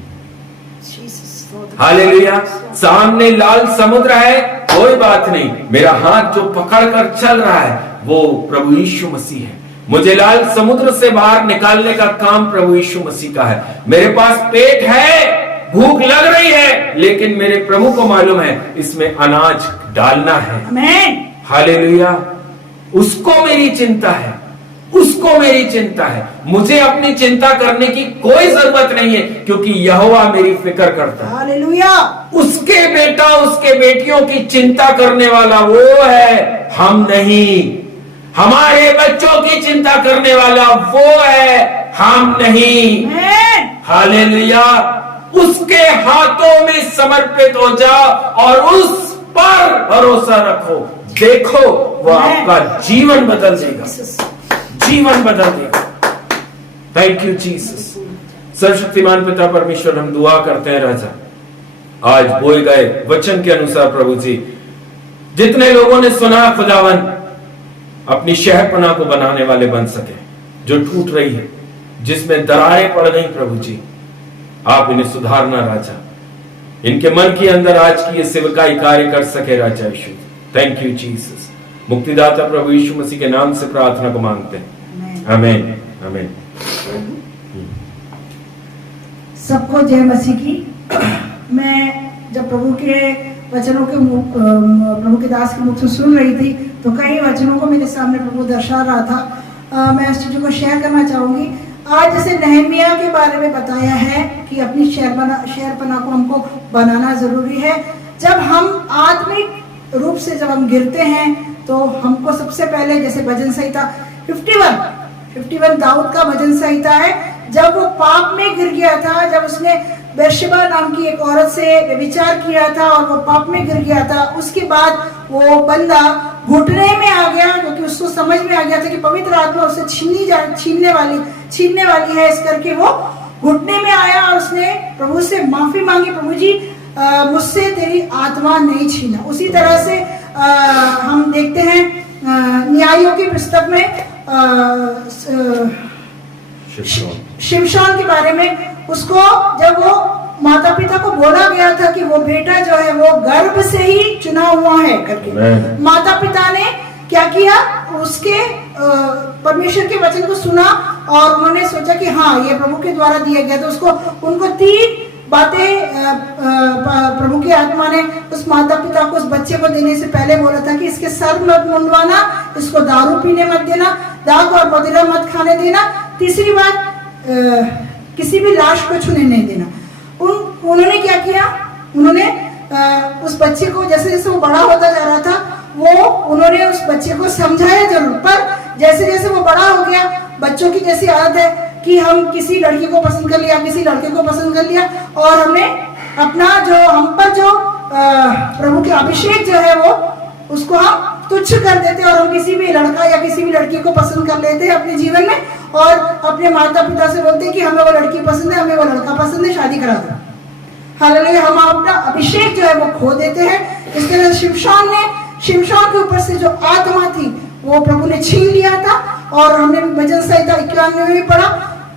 हालेलुया। सामने लाल समुद्र है, कोई बात नहीं, मेरा हाथ जो पकड़कर चल रहा है वो प्रभु यीशु मसीह है। मुझे लाल समुद्र से बाहर निकालने का काम प्रभु यीशु मसीह का है। मेरे पास पेट है, भूख लग रही है, लेकिन मेरे प्रभु को मालूम है इसमें अनाज डालना है। हालेलुया। उसको मेरी चिंता है, उसको मेरी चिंता है। मुझे अपनी चिंता करने की कोई जरूरत नहीं है, क्योंकि यहोवा मेरी फिक्र करता है। हालेलुया। उसके बेटा उसके बेटियों की चिंता करने वाला वो है, हम नहीं। हमारे बच्चों की चिंता करने वाला वो है, हम नहीं। हालेलुया। उसके हाथों में समर्पित हो जाओ और उस पर भरोसा रखो। देखो वो आपका जीवन बदल देगा, जीवन बदल देगा। Thank you Jesus. सर्वशक्तिमान पिता परमेश्वर, हम दुआ करते हैं राजा, आज बोए गए वचन के अनुसार प्रभु जी, जितने लोगों ने सुना खुदावन, अपनी शहरपनाह को बनाने वाले बन सके, जो टूट रही है, जिसमें दरारें पड़ गई प्रभु जी, आप इन्हें सुधारना राजा, इनके मन के अंदर आज की ये सेवकाई कार्य कर सके राजा यीशु। Thank you Jesus. मुक्तिदाता प्रभु यीशु मसीह के नाम से प्रार्थना को मांगते हैं, आमीन आमीन। सबको जय मसीह की। मैं जब प्रभु के वचनों के प्रभु के दास के मुख से सुन रही थी, तो कई वचनों को मेरे सामने प्रभु दर्शा रहा था। मैं उस चीज़ों को शेयर करना चाहूँगी। आज जैसे नहमिया के बारे में बताया है कि अपनी शहरपनाह को हमको बनाना जरूरी है। जब हम आत्मिक रूप से जब हम गिरते हैं, तो हमको सबसे पहले, जैसे भजन संहिता 51 दाऊद का भजन संहिता है, जब वो पाप में गिर गया था, जब उसने बेर्शेबा नाम की एक औरत से व्यभिचार किया था और वो पाप में गिर गया था, उसके बाद वो बंदा घुटने में आ गया, क्योंकि उसको समझ में आ गया था कि पवित्र आत्मा उसे छीनने वाली है, इस करके वो घुटने में आया और उसने प्रभु से माफी मांगी, प्रभु जी मुझसे तेरी आत्मा नहीं छीना। उसी तरह से हम देखते हैं न्यायों की पुस्तक में शिमशोन के बारे में, उसको जब वो माता पिता को बोला गया था कि वो बेटा जो है वो गर्भ से ही चुना हुआ है करके, माता पिता ने क्या किया, उसके परमेश्वर के वचन को सुना और उन्होंने सोचा कि हाँ ये प्रभु के द्वारा दिया गया। तो उनको 3 बातें प्रभु की आत्मा ने उस माता पिता को उस बच्चे को देने से पहले बोला था कि इसके सर मत मुंडवाना, इसको दारू पीने मत देना, दाग और मदिरा मत खाने देना, तीसरी बात किसी भी लाश को छूने नहीं देना। उन्होंने क्या किया, उन्होंने उस बच्चे को जैसे जैसे वो बड़ा होता जा रहा था, उन्होंने उस बच्चे को समझाया जरूर, पर जैसे जैसे वो बड़ा हो गया, बच्चों की जैसी आदत है कि हम किसी लड़की को पसंद कर लिया, किसी लड़के को पसंद कर लिया, और हमने अपना जो हम पर जो प्रभु के अभिषेक जो है वो उसको हम तुच्छ कर देते और हम किसी भी लड़का या किसी भी लड़की को पसंद कर लेते हैं अपने जीवन में, और अपने माता पिता से बोलते हैं कि हमें वो लड़की पसंद है, हमें वो लड़का पसंद है, शादी करा दो। हालेलुया। हम अपना अभिषेक जो है वो खो देते हैं। इस तरह शिमशोन के ऊपर से जो आत्मा थी वो प्रभु ने छीन लिया था, और हमने भजन संहिता 91 में पढ़ा,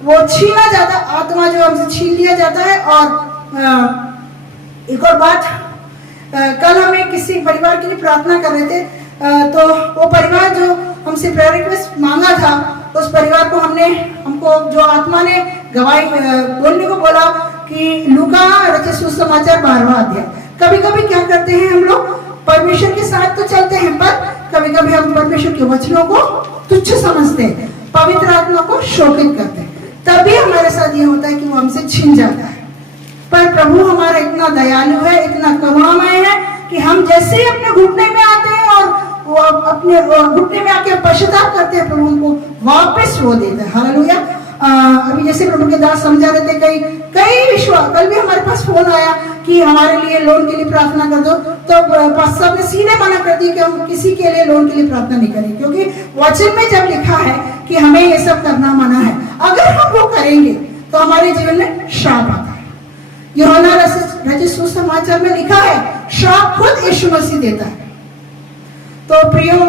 वो छीना जाता, आत्मा जो हमसे छीन लिया जाता है। और एक और बात, कल हमें किसी परिवार के लिए प्रार्थना कर रहे थे, तो वो परिवार जो हमसे प्रेयर रिक्वेस्ट मांगा था, उस परिवार को हमको जो आत्मा ने गवाही बोलने को बोला कि लूका रचित सुसमाचार 12वां अध्याय। कभी कभी क्या करते हैं हम लोग, परमेश्वर के साथ तो चलते हैं, पर कभी कभी हम परमेश्वर के वचनों को तुच्छ समझते हैं, पवित्र आत्मा को शोकित करते हैं, तभी हमारे साथ ये होता है कि वो हमसे छिन जाता है। पर प्रभु हमारा इतना दयालु है, इतना करुणामय है कि हम जैसे ही अपने घुटने में आते हैं और वो अपने घुटने में आके पश्चाताप करते हैं, प्रभु उनको वापस वो देता है। हालेलुया। अभी जैसे प्रभु के दास समझा रहे थे, कई विश्वास, कल भी हमारे पास फोन आया कि हमारे लिए लोन के लिए प्रार्थना कर दो, तो पास्टर साहब ने सीधे मना कर दिया कि हम किसी के लिए लोन के लिए प्रार्थना नहीं करेंगे, क्योंकि वचन में जब लिखा है कि हमें ये सब करना मना है, अगर हम वो करेंगे तो हमारे जीवन में श्राप आता है। यूहन्ना रचित सुसमाचार में लिखा है, श्राप खुद यीशु मसीह देता है। तो प्रियो,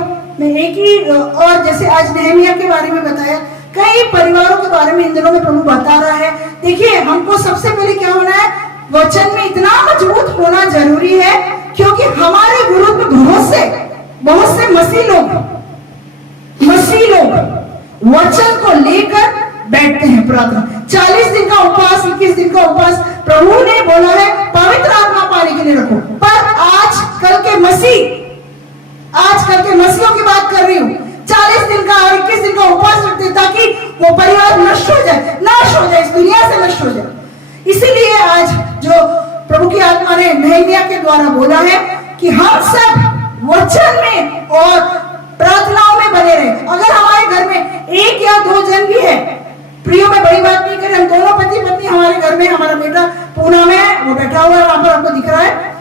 मैं एक ही, और जैसे आज नहमिया के बारे में बताया, कई परिवारों के बारे में इन दिनों में प्रभु बता रहा है। देखिए, हमको सबसे पहले क्या होना है, वचन में इतना मजबूत होना जरूरी है, क्योंकि हमारे विरुद्ध में बहुत से मसीह लोग वचन को लेकर बैठते हैं प्रार्थना। 40 दिन का उपवास, 21 दिन का उपवास प्रभु ने बोला है पवित्र आत्मा पाने के लिए रखो, पर आजकल के मसीहियों की बात कर रही हूँ, 40 दिन का और 21 दिन का उपवास रखते ताकि वो परिवार नष्ट हो जाए, नाश हो जाए, इस दुनिया से नष्ट हो जाए। इसीलिए आज जो प्रभु की आत्मा ने नहम्याह के द्वारा बोला है कि हम सब वचन में और प्रार्थनाओं में बने रहे। अगर हमारे घर में 1 या 2 जन भी है, प्रियो में बड़ी बात नहीं करें, हम दोनों पति पत्नी हमारे घर में, हमारा बेटा पूना में है, वो बैठा हुआ है वहां पर, आपको दिख रहा है।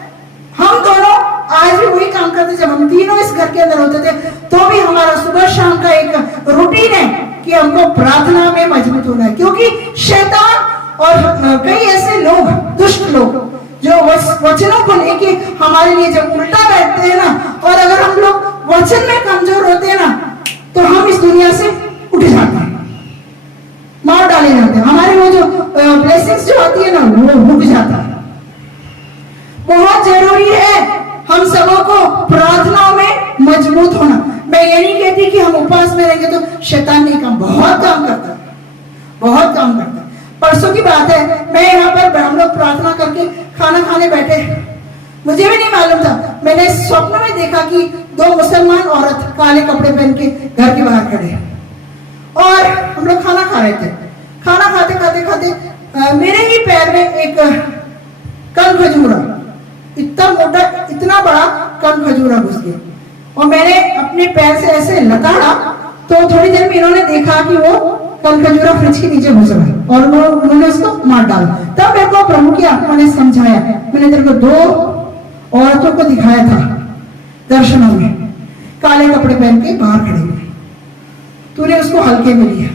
हम दोनों आज भी वही काम करते। जब हम तीनों इस घर के अंदर होते थे तो भी हमारा सुबह शाम का एक रूटीन है कि हमको प्रार्थना में मजबूत होना है, क्योंकि शैतान और कई ऐसे लोग, दुष्ट लोग जो वचनों को लेके हमारे लिए जब उल्टा बैठते हैं ना, और अगर हम लोग वचन में कमजोर होते हैं ना, तो हम इस दुनिया से उठ जाते हैं, मार डाले जाते हैं। हमारे वो जो ब्लेसिंग्स जो आती है ना, वो रुक जाता है। बहुत जरूरी है हम सबों को प्रार्थनाओं में मजबूत होना। मैं ये नहीं कहती कि हम उपवास में रहेंगे तो शैतान नहीं, काम बहुत काम करता है, बहुत काम करता है। परसों की बात है, मैं यहाँ पर हम लोग प्रार्थना करके खाना खाने बैठे, मुझे भी नहीं मालूम था, मैंने स्वप्न में देखा कि 2 मुसलमान औरत काले कपड़े पहन के घर के बाहर खड़े और हम लोग खाना खा रहे थे। खाना खाते खाते खाते मेरे ही पैर में एक कल खजूरा, इतना मोटा, इतना बड़ा कल खजूरा घुस गया, और मैंने अपने पैर से ऐसे लताड़ा तो थोड़ी देर में इन्होंने देखा कि वो कल खजूरा फ्रिज के नीचे घुस रहा है और उन्होंने उसको मार डाला। तब मेरे को प्रभु की आत्मा ने समझाया, मैंने तेरे को 2 औरतों को दिखाया था दर्शनों में, काले कपड़े पहन के बाहर खड़े हुए, तूने उसको हल्के में लिया।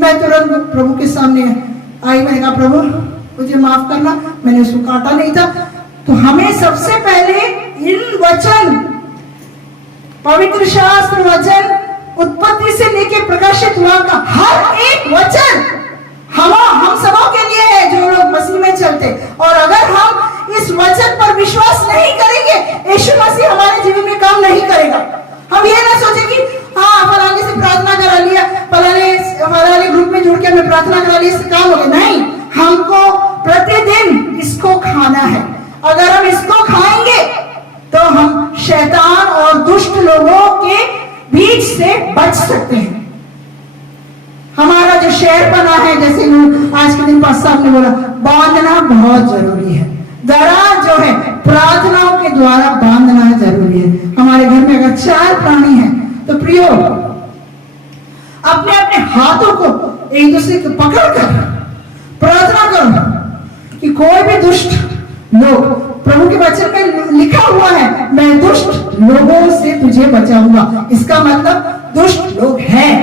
मैं तुरंत प्रभु के सामने आई, मैंने कहा प्रभु मुझे माफ करना, मैंने उसको काटा नहीं था। तो हमें सबसे पहले इन वचन, पवित्र शास्त्र वचन, उत्पत्ति से लेके प्रकाशित हुआ का हर एक वचन हम सबों के लिए है जो लोग मसीह में चलते। और अगर हम इस वचन पर विश्वास नहीं करेंगे, यीशु मसीह हमारे जीवन में काम नहीं करेगा। हम ये ना सोचे कि हाँ फलाने से प्रार्थना करा लिया, फलाने ग्रुप में जुड़ के हमने प्रार्थना करा लिया, इससे काम हो गया। नहीं, हमको प्रतिदिन इसको खाना है। अगर हम इसको खाएंगे तो हम शैतान और दुष्ट लोगों के बीच से बच सकते हैं। हमारा जो शहर बना है, जैसे आज के दिन पास साहब ने बोला, बांधना बहुत जरूरी है। दरार जो है प्रार्थनाओं के द्वारा बांधना जरूरी है। हमारे घर में अगर 4 प्राणी हैं तो प्रियो अपने अपने हाथों को एक दूसरे को पकड़कर प्रार्थना करो कि कोई भी दुष्ट लोग, प्रभु के वचन में लिखा हुआ है, मैं दुष्ट लोगों से तुझे बचाऊंगा। इसका मतलब दुष्ट लोग हैं।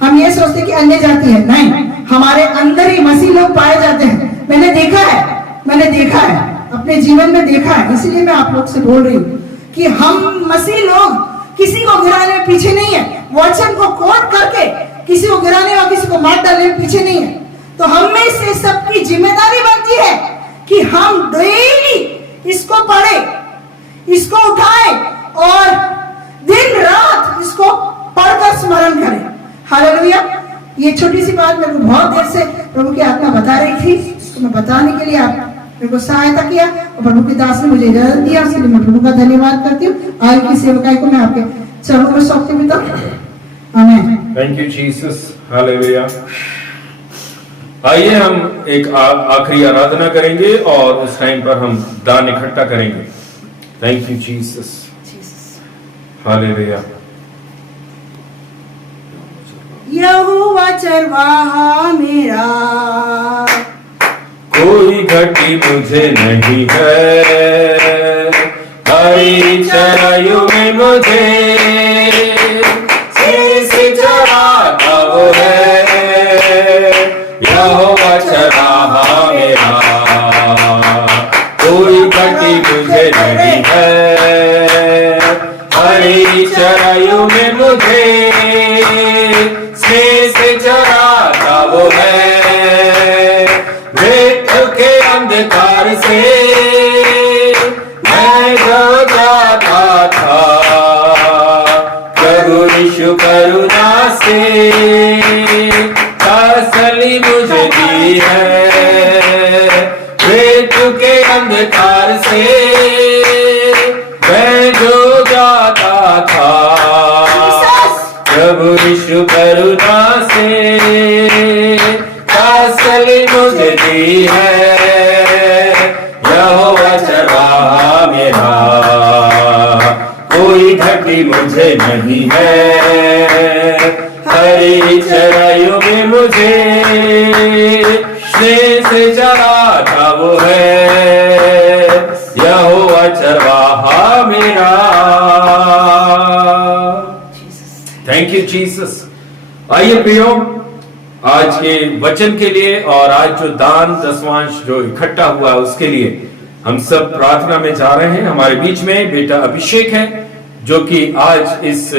हम ये सोचते कि अन्य जाति है, नहीं, हमारे अंदर ही मसीह लोग पाए जाते हैं। मैंने देखा है, अपने जीवन में देखा है। इसलिए मैं आप लोग से बोल रही हूँ कि हम मसीह लोग किसी को गिराने में पीछे नहीं है। वचन को कोट करके किसी को गिराने और किसी को मार डालने में पीछे नहीं है। तो हम में से सबकी जिम्मेदारी बनती है कि हम डेली इसको पढ़े, इसको उठाए और दिन रात इसको पढ़कर स्मरण करें। हालेलुया। ये छोटी सी बात मेरे को बहुत देर से प्रभु की आत्मा बता रही थी, तो मैं बताने के लिए आप मेरे को सहायता किया और प्रभु के दास ने मुझे इजाजत दिया, इसलिए मैं प्रभु का धन्यवाद करती हूँ। आगे की सेवकाई को मैं आपके चरणों में सौंपती हूँ। आमीन। Thank you Jesus, hallelujah. आइए हम एक आखिरी आराधना करेंगे और उस टाइम पर हम दान इकट्ठा करेंगे। Thank you Jesus, hallelujah. यहोवा चरवाहा मेरा, कोई घटी मुझे नहीं है, हरी चराइयों में मुझे चराता वो है। यहोवा चरवाहा मेरा, कोई घटी मुझे नहीं है, हरी चराइयों में मुझे चराता वो है। मृत्यु के अंधकार से मैं जो जाता था, प्रभु यीशु करुणा से तसल्ली मुझे दी है। मृत्यु के अंधकार से मैं जो जाता था, प्रभु यीशु करुणा से तसल्ली मुझे दी है, यहोवा चरवाहा मेरा, कोई घटी मुझे नहीं है। हरी चराइयों में मुझे स्नेह से चराता वो है, यहोवा चरवाहा मेरा। Thank you Jesus. आइए प्रियो, आज के वचन के लिए और आज जो दान दसवांश जो इकट्ठा हुआ उसके लिए हम सब प्रार्थना में जा रहे हैं। हमारे बीच में बेटा अभिषेक है जो कि आज इस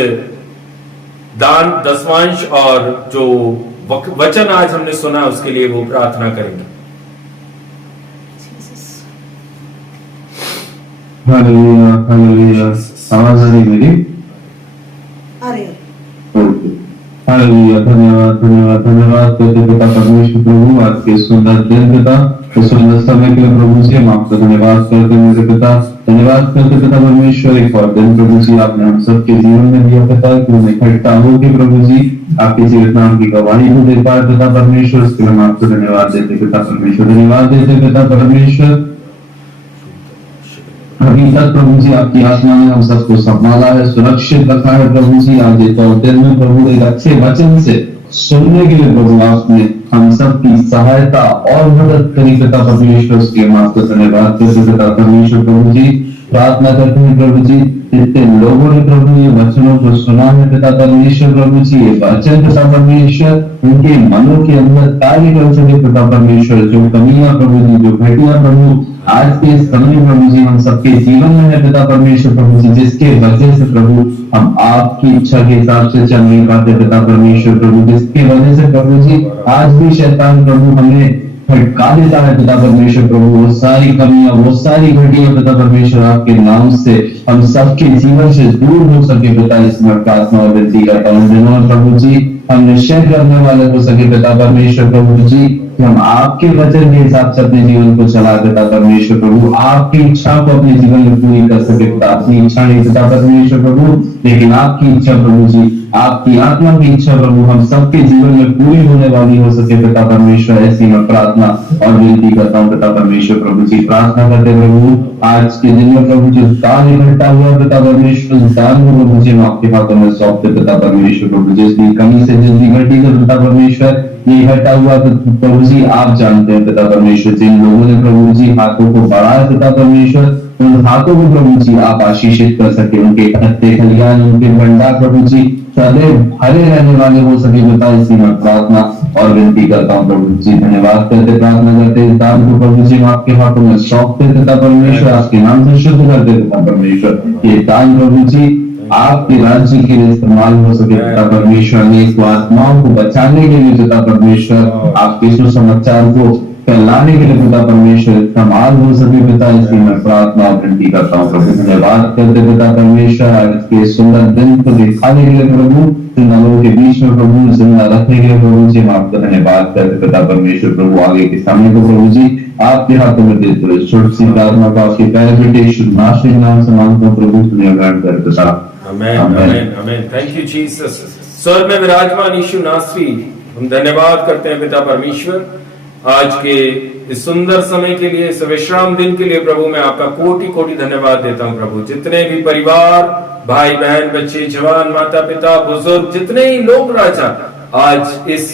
दान दसवांश और जो वचन आज हमने सुना उसके लिए वो प्रार्थना करेंगे। Hallelujah hallelujah. आवाज आ रही मेरी? अरे ओके। हालेलुया। धन्यवाद धन्यवाद धन्यवाद करते पिता परमेश्वर प्रभु, आज के सुंदर दिन पिता, इस सुंदर समय के लिए प्रभु जी हम आपका धन्यवाद करते मेरे पिता, धन्यवाद करते पिता परमेश्वर। एक और दिन प्रभु जी आपने हम सबके जीवन में दिया पिता, कि हम इकट्ठा होकर प्रभु जी आपके जीवित नाम की गवाही को दे पाए पिता परमेश्वर। इसके लिए हम आपको धन्यवाद देते पिता परमेश्वर, धन्यवाद देते पिता परमेश्वर। अभी तक प्रभु जी आपकी आत्मा ने हम सबको संभाला है, सुरक्षित रखा है प्रभु जी। आज एक और दिन में प्रभु एक अच्छे वचन से सुनने के लिए प्रभु आपने हम सबकी सहायता और मदद करी पिता परमेश्वर। उसके लिए हम आपको धन्यवाद करते पिता परमेश्वर प्रभु जी। प्रार्थना करते हैं प्रभु जी, जितने लोगों ने प्रभु ये वचनों को सुना है पिता परमेश्वर प्रभु जी, ये वचन पिता परमेश्वर उनके मनों के अंदर कार्य कर सके पिता परमेश्वर। जो कमियां प्रभु जी, जो घटिया प्रभु आज के समय प्रभु जी हम सबके जीवन में है पिता परमेश्वर प्रभु जी, जिसके वजह से प्रभु हम आपकी इच्छा के हिसाब से चल नहीं पाते पिता परमेश्वर प्रभु, जिसके वजह से प्रभु जी आज भी शैतान प्रभु हमें भटका देता है पिता परमेश्वर प्रभु। वो सारी कमियां, वो सारी घटिया पिता परमेश्वर आपके नाम से हम सबके जीवन से दूर हो सके पिता, इसमें प्रार्थना और विनती करता हूं। दिनों प्रभु जी हम निश्चय करने वाले हो सके पिता परमेश्वर प्रभु जी, कि हम आपके वचन के हिसाब से अपने जीवन को चला पिता परमेश्वर प्रभु, आपकी इच्छा को अपने जीवन में पूरी कर सके पिता। अपनी इच्छा नहीं पिता परमेश्वर प्रभु, लेकिन आपकी इच्छा प्रभु जी, आपकी आत्मा की इच्छा प्रभु हम सबके जीवन में पूरी होने वाली हो सके पिता परमेश्वर। ऐसी मैं प्रार्थना और विनती करता हूँ पिता परमेश्वर प्रभु जी। प्रार्थना करते प्रभु आज के दिन में प्रभु जी दान इकट्ठा हुआ पिता परमेश्वर, दान को प्रभु जी हम आपके हाथों में सौंपते पिता परमेश्वर प्रभु। जिसकी कमी से जिसकी घटी कर पिता परमेश्वर ये इकट्ठा हुआ तो प्रभु जी आप जानते हैं पिता परमेश्वर। जिन लोगों ने प्रभु जी हाथों को बढ़ाया पिता परमेश्वर, उन हाथों को प्रभु जी आप आशीषित कर सके, उनके खत्ते खलियान उनके भंडार प्रभु जी सदैव भरे रहने वाले हो सके पिता। इसी में प्रार्थना और विनती करता हूँ प्रभु जी। धन्यवाद करते प्रार्थना करते इस दान को प्रभु जी हम आपके हाथों में सौंपते पिता परमेश्वर, आपके नाम से शुद्ध करते पिता परमेश्वर। ये दान प्रभु जी आपके राज्य के लिए इस्तेमाल हो सके पिता परमेश्वर, अनेक आत्माओं को बचाने के लिए पिता परमेश्वर, आपके सुसमाचार को फैलाने के लिए पिता परमेश्वर इस्तेमाल हो सके पिता। इसी में प्रार्थना और विनती करता हूँ प्रभु। धन्यवाद करते पिता परमेश्वर आज के सुंदर दिन को दिखाने के लिए प्रभु, जिंदा लोगों के बीच में प्रभु जिंदा रखने के लिए प्रभु जी हम आपका धन्यवाद करते पिता परमेश्वर प्रभु। आगे के समय को प्रभु जी आपके हाथों में देते हुए छोटी सी प्रार्थना को आपके पैर बेटे यीशु नासरी नाम से मांगता हूं प्रभु, सुनिए ग्रहण कर पिता। Amen amen amen. Thank you Jesus. स्वर्ग में विराजमान यीशु नासरी हम धन्यवाद करते हैं पिता परमेश्वर आज के इस सुंदर समय के लिए, इस विश्राम दिन के लिए प्रभु मैं आपका कोटि कोटि धन्यवाद देता हूं प्रभु। जितने भी परिवार, भाई बहन, बच्चे, जवान, माता पिता, बुजुर्ग, जितने ही लोग राजा आज इस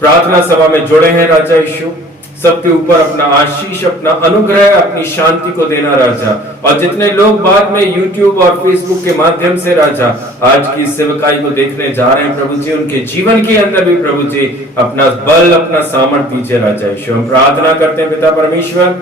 प्रार्थना सभा में जुड़े हैं राजा यीशु, सबके ऊपर अपना आशीष, अपना अनुग्रह, अपनी शांति को देना राजा। और जितने लोग बाद में YouTube और Facebook के माध्यम से राजा आज की सेवकाई को देखने जा रहे हैं प्रभु जी, उनके जीवन के अंदर भी प्रभु जी अपना बल, अपना सामर्थ्य दीजिए राजा यीशु। हम प्रार्थना करते हैं पिता परमेश्वर,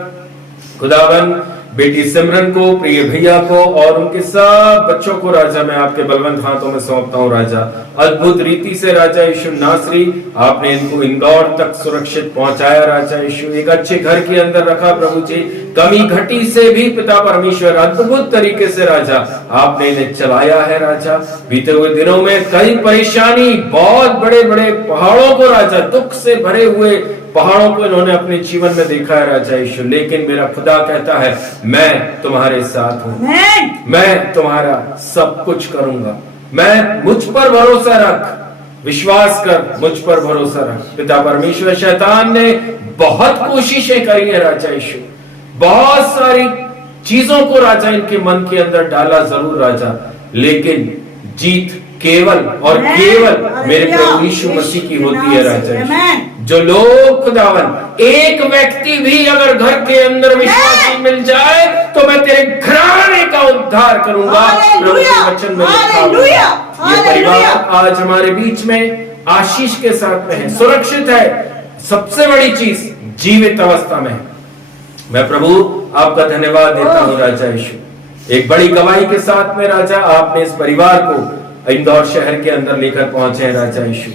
खुदावन बेटी सिमरन को, प्रिय भैया को और उनके सब बच्चों को राजा मैं आपके बलवंत हाथों में सौंपता हूँ राजा। अद्भुत रीति से राजा यीशु नासरी आपने इनको इंदौर तक सुरक्षित पहुंचाया राजा यीशु, एक अच्छे घर के अंदर रखा प्रभु जी। कमी घटी से भी पिता परमेश्वर अद्भुत तरीके से राजा आपने इन्हें चलाया है राजा। बीते हुए दिनों में कई परेशानी, बहुत बड़े बड़े पहाड़ों को राजा, दुख से भरे हुए पहाड़ों को इन्होंने अपने जीवन में देखा है राजा यीशु, लेकिन मेरा खुदा कहता है मैं तुम्हारे साथ हूँ, मैं तुम्हारा सब कुछ करूंगा। मैं मुझ पर भरोसा रख, विश्वास कर, मुझ पर भरोसा रख। पिता परमेश्वर, शैतान ने बहुत कोशिशें करी है राजा यीशु, बहुत सारी चीजों को राजा इनके मन के अंदर डाला जरूर राजा, लेकिन जीत केवल और केवल मेरे प्रभु यीशु मसीह की होती है राजा यीशु। जो लोग खुदावन, एक व्यक्ति भी अगर घर के अंदर विश्वासी मिल जाए तो मैं तेरे घराने का उद्धार करूंगा, प्रभु के वचन में लिखा हुआ है। ये परिवार आज हमारे बीच में आशीष के साथ में है, सुरक्षित है, सबसे बड़ी चीज जीवित अवस्था में है। मैं प्रभु आपका धन्यवाद देता हूँ राजा यीशु। एक बड़ी गवाही के साथ में राजा आपने इस परिवार को इंदौर शहर के अंदर लेकर पहुंचे हैं राजा यीशु।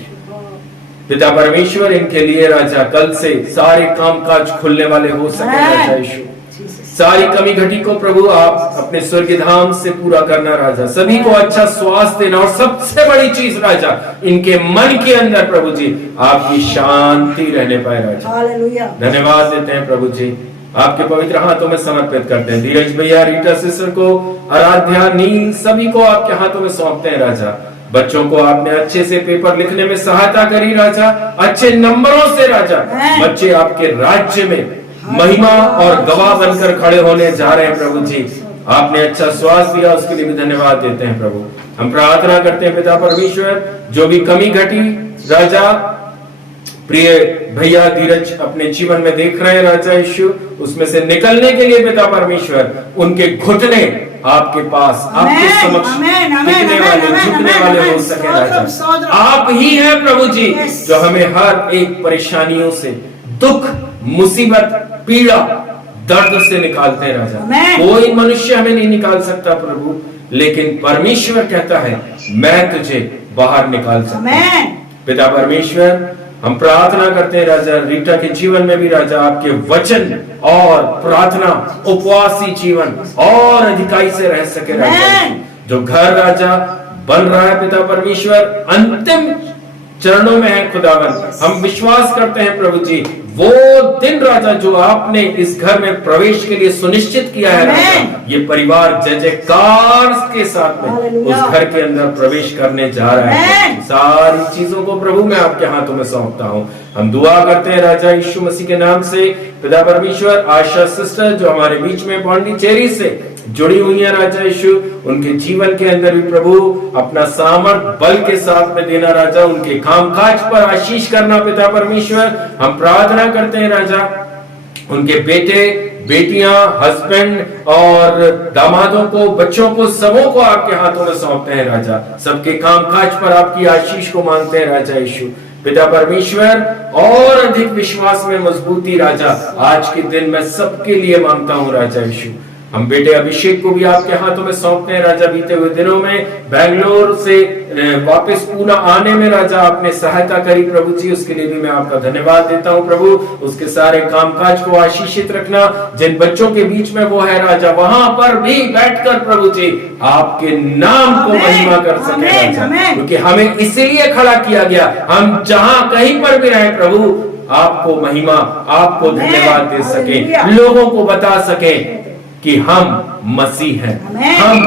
पिता परमेश्वर, इनके लिए राजा कल से सारे कामकाज खुलने वाले हो सके राजा यीशु। सारी कमी घटी को प्रभु आप अपने स्वर्गीय धाम से पूरा करना राजा, सभी को अच्छा स्वास्थ्य देना, और सबसे बड़ी चीज राजा इनके मन के अंदर प्रभु जी आपकी शांति रहने पाए राजा। धन्यवाद देते हैं प्रभु जी, आपके पवित्र हाथों में समर्पित करते हैं। धीरज भैया, रीटा सिस्टर को, आराध्या, नील, सभी को आपके हाथों में सौंपते हैं राजा। बच्चों को आपने अच्छे से पेपर लिखने में सहायता करी राजा, अच्छे नंबरों से राजा बच्चे आपके राज्य में महिमा और गवाह बनकर खड़े होने जा रहे हैं प्रभु जी। आपने अच्छा स्वास्थ्य दिया, उसके लिए भी धन्यवाद देते हैं प्रभु। हम प्रार्थना करते हैं पिता परमेश्वर, जो भी कमी घटी राजा प्रिय भैया धीरज अपने जीवन में देख रहे हैं राजा यीशु, उसमें से निकलने के लिए पिता परमेश्वर उनके घुटने आपके पास, आपके समक्ष टिकने वाले, झुकने वाले हो सके राजा। आप ही हैं प्रभु जी जो हमें हर एक परेशानियों से, दुख, मुसीबत, पीड़ा, दर्द से निकालते हैं राजा। कोई मनुष्य हमें नहीं निकाल सकता प्रभु, लेकिन परमेश्वर कहता है मैं तुझे बाहर निकाल सकता हूं। पिता परमेश्वर, हम प्रार्थना करते हैं राजा रीटा के जीवन में भी राजा आपके वचन और प्रार्थना, उपवासी जीवन और अधिकाई से रह सके राजा। जो घर राजा बन रहा है पिता परमेश्वर अंतिम चरणों में है खुदावन, हम विश्वास करते हैं प्रभु जी वो दिन राजा जो आपने इस घर में प्रवेश के लिए सुनिश्चित किया है राजा, ये परिवार जय जयकार के साथ में उस घर के अंदर प्रवेश करने जा रहा है। सारी चीजों को प्रभु मैं आपके हाथों में सौंपता हूँ। हम दुआ करते हैं राजा यीशु मसीह के नाम से। पिता परमेश्वर, आशा सिस्टर जो हमारे बीच में पौंडीचेरी से जुड़ी हुई है राजा यीशु, उनके जीवन के अंदर भी प्रभु अपना सामर्थ बल के साथ में देना राजा, उनके कामकाज पर आशीष करना पिता परमेश्वर। हम प्रार्थना करते हैं राजा उनके बेटे, बेटियां, हस्बैंड और दामादों को, बच्चों को, सबों को आपके हाथों में सौंपते हैं राजा। सबके कामकाज पर आपकी आशीष को मांगते हैं राजा यीशु। पिता परमेश्वर, और अधिक विश्वास में मजबूती राजा आज के दिन मैं सबके लिए मांगता हूँ राजा यीशु। हम बेटे अभिषेक को भी आपके हाथों में सौंपते हैं राजा। बीते हुए दिनों में बेंगलोर से वापस पूना आने में राजा आपने सहायता करी प्रभु जी, उसके लिए भी मैं आपका धन्यवाद देता हूं प्रभु। उसके सारे कामकाज को आशीषित रखना, जिन बच्चों के बीच में वो है राजा, वहां पर भी बैठकर प्रभु जी आपके नाम को महिमा कर सके राजा, क्योंकि हमें इसीलिए खड़ा किया गया। हम जहां कहीं पर भी रहे प्रभु आपको महिमा, आपको धन्यवाद दे सके, लोगों को बता सके कि हम मसीह हैं, हम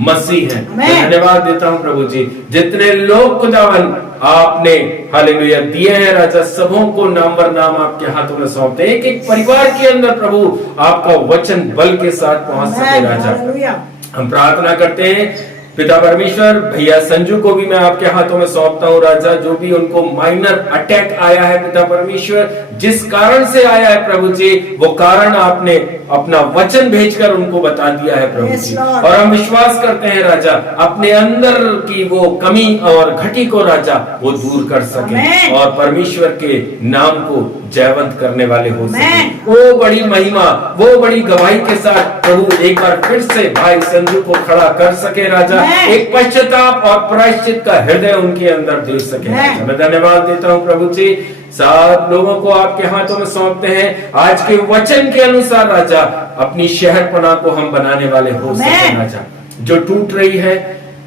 मसीह हैं। धन्यवाद देता हूं प्रभु जी, जितने लोग खुदावन आपने हालेलुया दिए हैं राजा, सबों को नाम बर नाम आपके हाथों में सौंपते, एक एक परिवार के अंदर प्रभु आपका वचन बल के साथ पहुंच सके राजा। हम प्रार्थना करते हैं पिता परमेश्वर, भैया संजू को भी मैं आपके हाथों में सौंपता हूँ राजा, जो भी उनको माइनर अटैक आया है पिता परमेश्वर, जिस कारण से आया है प्रभु जी, वो कारण आपने अपना वचन भेजकर उनको बता दिया है प्रभु जी। और हम विश्वास करते हैं राजा अपने अंदर की वो कमी और घटी को राजा वो दूर कर सके और परमेश्वर के नाम को जयवंत करने वाले हो सके। वो बड़ी महिमा, वो बड़ी गवाही के साथ प्रभु एक बार फिर से भाई संजू को खड़ा कर सके राजा, एक पश्चाताप और प्रायश्चित का हृदय उनके अंदर दे सके। मैं धन्यवाद देता हूँ प्रभु जी। सात लोगों को आपके हाथों में सौंपते हैं, आज के वचन के अनुसार राजा अपनी शहरपना को हम बनाने वाले हो सके राजा। जो टूट रही है,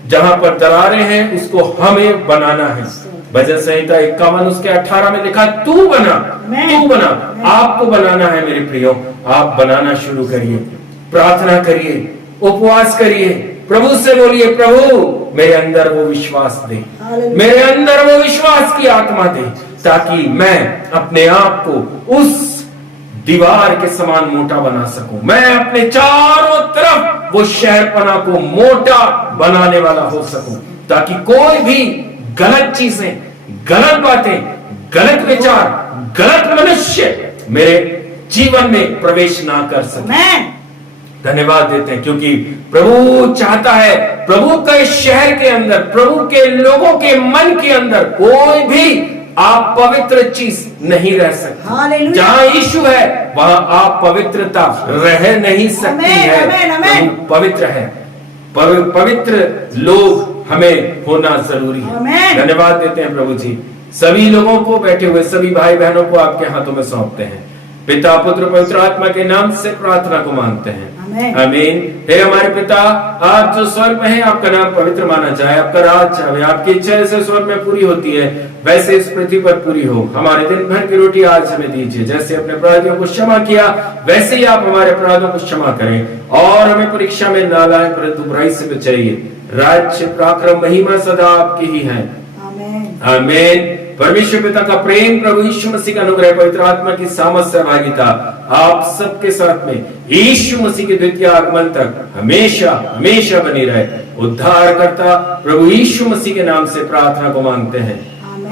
जहां पर दरारें हैं, उसको हमें बनाना है। भजन संहिता 51 उसके 18 में लिखा, तू बना, तू बना। आपको बनाना है मेरे प्रियो, आप बनाना शुरू करिए, प्रार्थना करिए, उपवास करिए, प्रभु से बोलिए, प्रभु मेरे अंदर वो विश्वास दे, हालेलुया। मेरे अंदर वो विश्वास की आत्मा दे, ताकि मैं अपने आप को उस दीवार के समान मोटा बना सकूं। मैं अपने चारों तरफ वो शहरपना को मोटा बनाने वाला हो सकूं, ताकि कोई भी गलत चीजें, गलत बातें, गलत विचार, गलत मनुष्य मेरे जीवन में प्रवेश ना कर सके। आमेन। धन्यवाद देते हैं, क्योंकि प्रभु चाहता है, प्रभु के शहर के अंदर, प्रभु के लोगों के मन के अंदर कोई भी आप पवित्र चीज नहीं रह सकती। हालेलुया। जहां यीशु है वहां आप पवित्रता रह नहीं सकती आमेन, है। आमेन, आमेन। प्रभु पवित्र है, पवित्र लोग हमें होना जरूरी है। आमेन। धन्यवाद देते हैं प्रभु जी। सभी लोगों को, बैठे हुए सभी भाई बहनों को आपके हाथों में सौंपते हैं। पिता पुत्र पवित्र आत्मा के नाम से प्रार्थना को मांगते हैं, आमेन। आमीन। हे हमारे पिता, आप जो स्वर्ग में हैं, आपका नाम पवित्र माना जाए, आपका राज आवे, आपकी इच्छा जैसे स्वर्ग में पूरी होती है वैसे इस पृथ्वी पर पूरी हो। हमारे दिन भर की रोटी आज हमें दीजिए, जैसे अपने अपराधियों को क्षमा किया वैसे ही आप हमारे अपराधों को क्षमा करें, और हमें परीक्षा में ना लाए परंतु बुराई से बचाइए। राज्य, पराक्रम, महिमा सदा आपकी ही है, आमेन। आमीन। परमेश्वर पिता का प्रेम, प्रभु यीशु मसीह का अनुग्रह, पवित्र आत्मा की सामर्थ सहभागिता आप सबके साथ में यीशु मसीह के द्वितीय आगमन तक हमेशा हमेशा बनी रहे। उद्धारकर्ता प्रभु यीशु मसीह के नाम से प्रार्थना को मांगते हैं,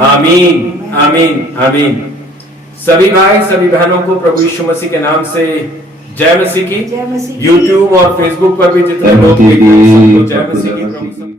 आमीन, आमीन, आमीन। सभी भाई सभी बहनों को प्रभु यीशु मसीह के नाम से जय मसीह की। जय मसीह की। यूट्यूब और फेसबुक पर भी जितने लोग देख रहे हैं सबको जय मसीह की।